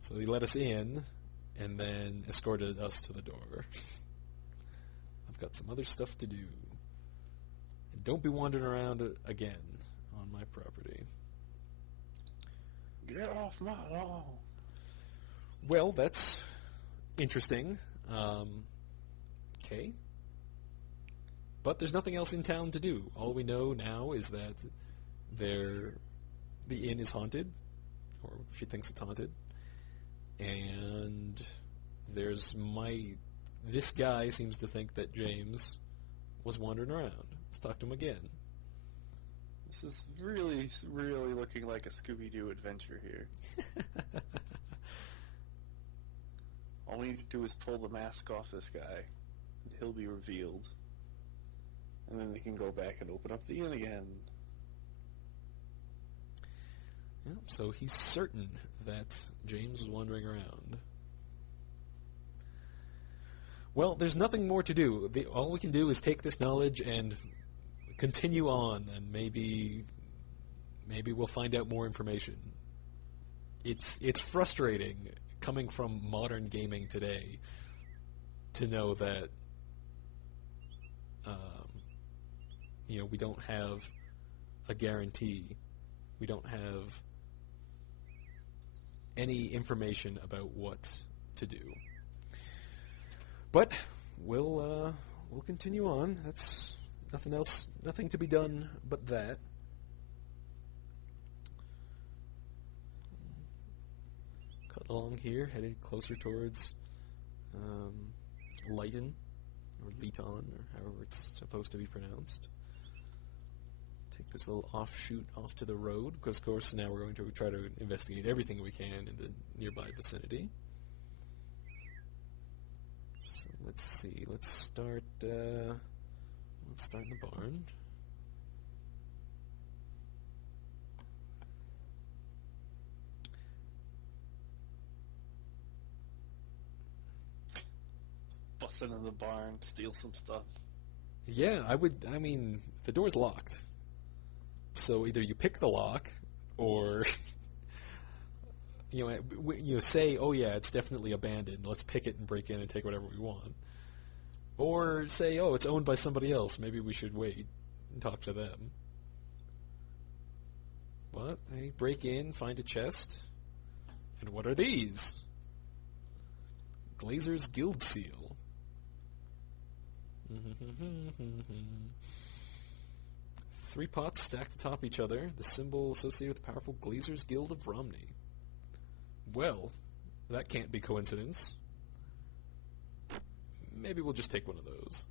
So he let us in, and then escorted us to the door. I've got some other stuff to do. And don't be wandering around again on my property. Get off my lawn. Well, that's interesting. Okay. But there's nothing else in town to do. All we know now is that the inn is haunted, or she thinks it's haunted, and this guy seems to think that James was wandering around. Let's talk to him again. This is really, really looking like a Scooby-Doo adventure here. All we need to do is pull the mask off this guy, and he'll be revealed. And then they can go back and open up the inn again. Yeah, so he's certain that James is wandering around. Well, there's nothing more to do. All we can do is take this knowledge and continue on, and maybe we'll find out more information. It's frustrating coming from modern gaming today to know that we don't have a guarantee. We don't have any information about what to do. But we'll continue on. That's nothing else, nothing to be done but that. Cut along here, headed closer towards Leighton, or Leighton, or however it's supposed to be pronounced. Take this little offshoot off to the road, because of course now we're going to try to investigate everything we can in the nearby vicinity. So let's see. Let's start in the barn. Bust into the barn, steal some stuff. Yeah, I mean, the door's locked. So either you pick the lock, or say, oh yeah, it's definitely abandoned. Let's pick it and break in and take whatever we want. Or say, oh, it's owned by somebody else. Maybe we should wait and talk to them. But they break in, find a chest, and what are these? Glazer's Guild Seal. 3 pots stacked atop each other, the symbol associated with the powerful Glazer's Guild of Romney. Well, that can't be coincidence. Maybe we'll just take one of those.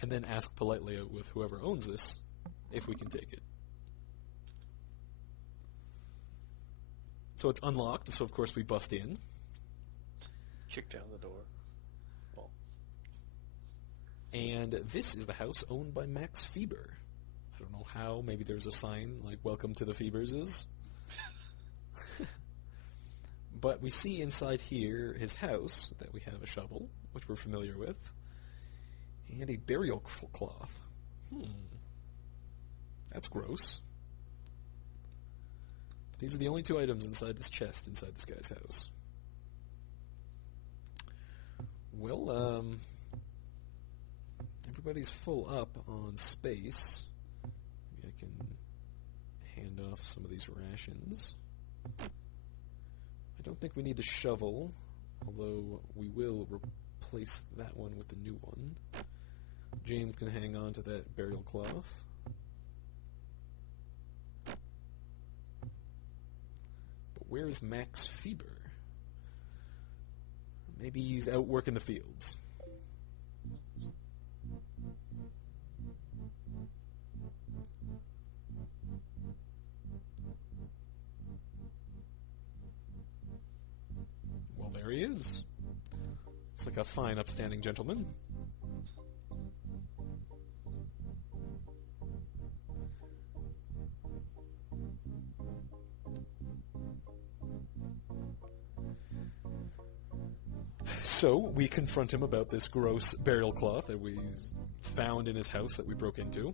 And then ask politely with whoever owns this if we can take it. So it's unlocked, so of course we bust in. Kick down the door. Well. And this is the house owned by Max Feber. I don't know how. Maybe there's a sign like "Welcome to the Feberses." But we see inside here his house that we have a shovel, which we're familiar with, and a burial cloth. That's gross. These are the only 2 items inside this chest inside this guy's house. Well, everybody's full up on space. Maybe I can hand off some of these rations. I don't think we need the shovel, although we will replace that one with the new one. James can hang on to that burial cloth. But where is Max Feber? Maybe he's out working the fields. Well, there he is. Looks like a fine, upstanding gentleman. So we confront him about this gross burial cloth that we found in his house that we broke into.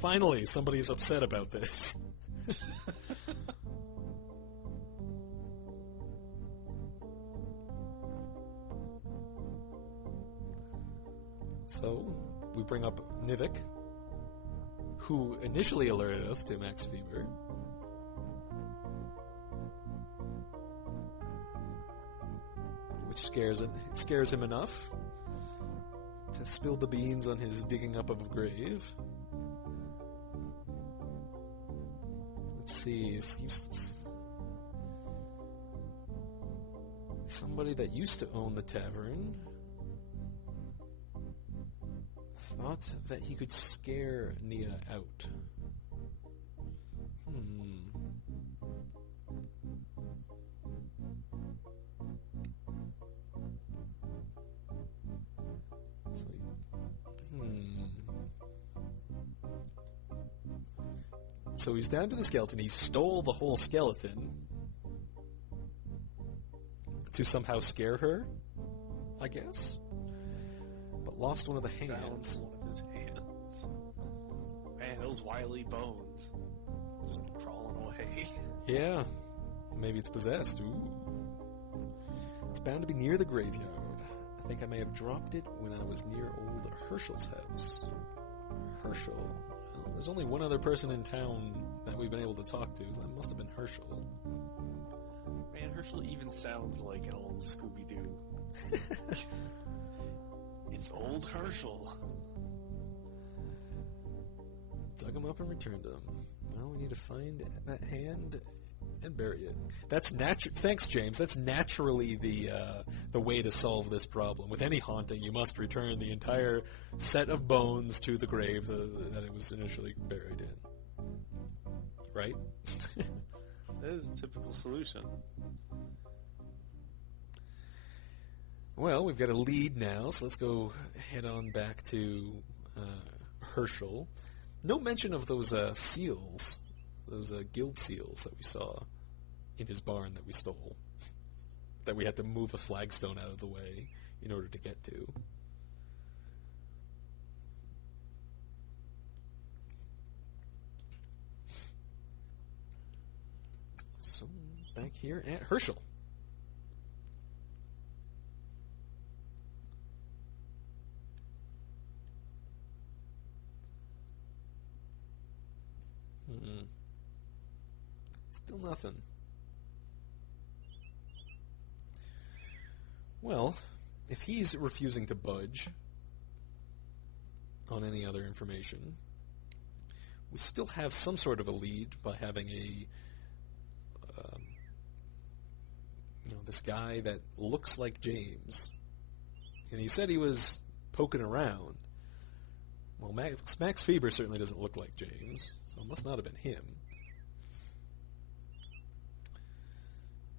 Finally, somebody's upset about this. So, we bring up Nivik, who initially alerted us to Max Fever. Which scares him enough to spill the beans on his digging up of a grave. Let's see, somebody that used to own the tavern thought that he could scare Nia out. So he's down to the skeleton. He stole the whole skeleton to somehow scare her, I guess. But lost one of the hands. One of his hands. Man, those wily bones. Just crawling away. Yeah. Maybe it's possessed. Ooh. It's bound to be near the graveyard. I think I may have dropped it when I was near old Herschel's house. Herschel. Well, there's only one other person in town that we've been able to talk to, so that must have been Herschel. Man, Herschel even sounds like an old Scooby-Doo. It's old Herschel. Dug him up and returned him. Now we need to find that hand and bury it. That's Thanks, James. That's naturally the way to solve this problem. With any haunting, you must return the entire set of bones to the grave that it was initially buried in. Right? That is a typical solution. Well, we've got a lead now, so let's go head on back to Herschel. No mention of those seals, those guild seals that we saw in his barn that we stole, that we had to move a flagstone out of the way in order to get to. So, back here at Herschel. Still nothing. Well, if he's refusing to budge on any other information, we still have some sort of a lead by having this guy that looks like James. And he said he was poking around. Well, Max Fever certainly doesn't look like James, so it must not have been him.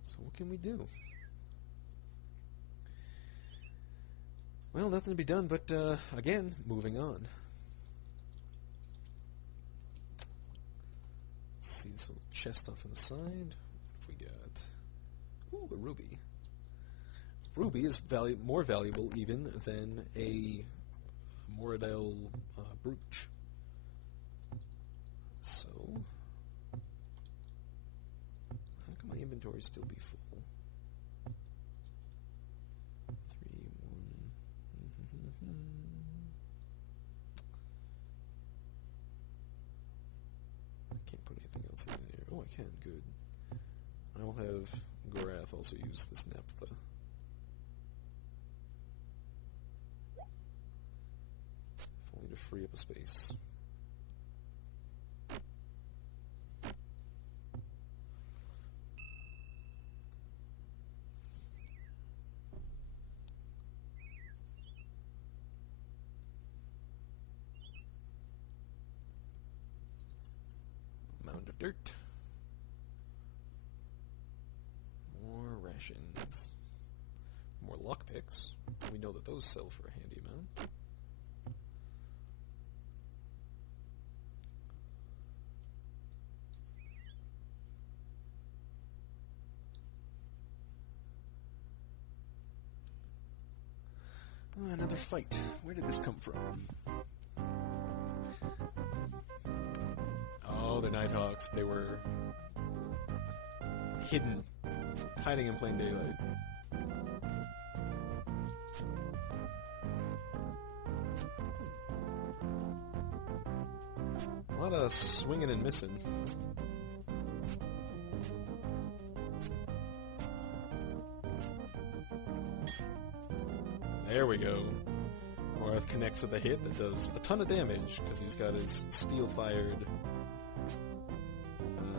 So what can we do? Well, nothing to be done, but, again, moving on. Let's see this little chest off on the side. What have we got? Ooh, a ruby. Ruby is more valuable even than a Moradel brooch. So, how can my inventory still be full? 3, 1. I can't put anything else in there. Oh, I can. Good. I will have Gorath also use this naphtha. If only to free up a space. Mound of dirt. More rations. More lockpicks. We know that those sell for a handy amount. Another fight. Where did this come from? Oh, they're Nighthawks. They were hidden. Hiding in plain daylight. A lot of swinging and missing. There we go. Morath connects with a hit that does a ton of damage because he's got his steel-fired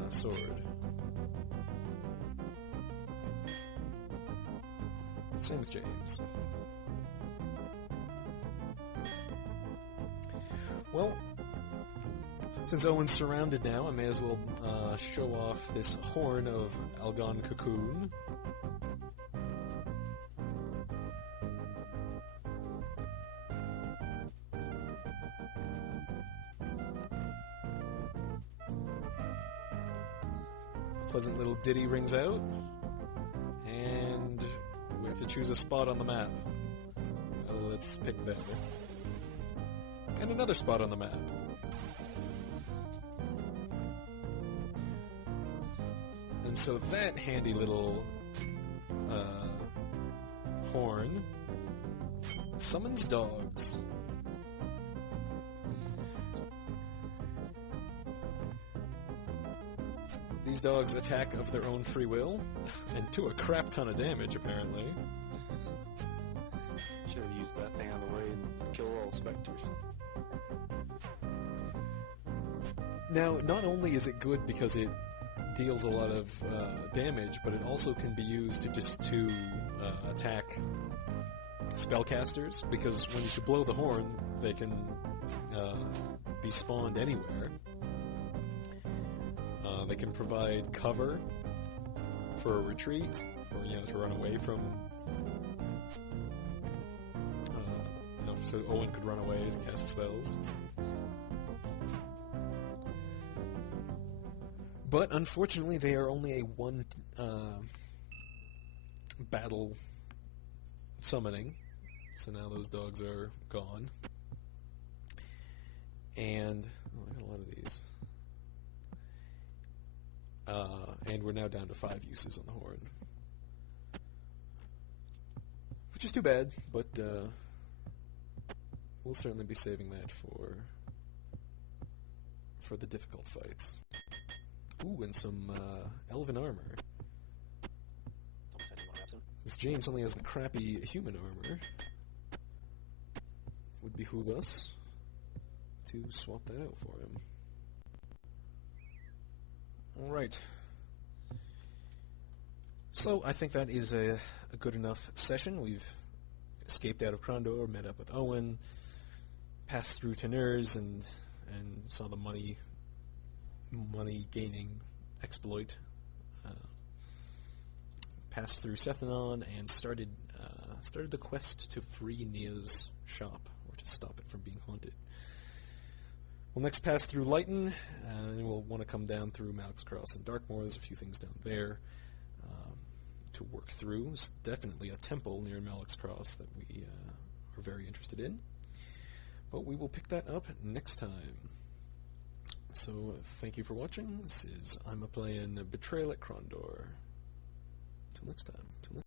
sword. Same with James. Well, since Owen's surrounded now, I may as well show off this horn of Algon Cocoon. Pleasant little ditty rings out, and we have to choose a spot on the map. Well, let's pick there. And another spot on the map. And so that handy little horn summons dogs. These dogs attack of their own free will, and to a crap ton of damage, apparently. Should have used that thing on the way and kill all specters. Now, not only is it good because it deals a lot of damage, but it also can be used to attack spellcasters, because when you blow the horn, they can be spawned anywhere. They can provide cover for a retreat, or to run away from. So Owen could run away to cast spells. But unfortunately, they are only a one battle summoning, so now those dogs are gone. And I got a lot of these. And we're now down to 5 uses on the horn. Which is too bad, but we'll certainly be saving that for the difficult fights. Ooh, and some elven armor. Since James only has the crappy human armor, would behoove us to swap that out for him. Alright. So, I think that is a good enough session. We've escaped out of Krondor, met up with Owen, passed through Tenurs, and saw the money-gaining exploit. Passed through Sethanon and started the quest to free Nia's shop, or to stop it from being haunted. We'll next pass through Lighton, and we'll want to come down through Malak's Cross and Darkmoor. There's a few things down there to work through. There's definitely a temple near Malak's Cross that we are very interested in. But we will pick that up next time. So, thank you for watching. This is I'm Playin Betrayal at Krondor. Till next time.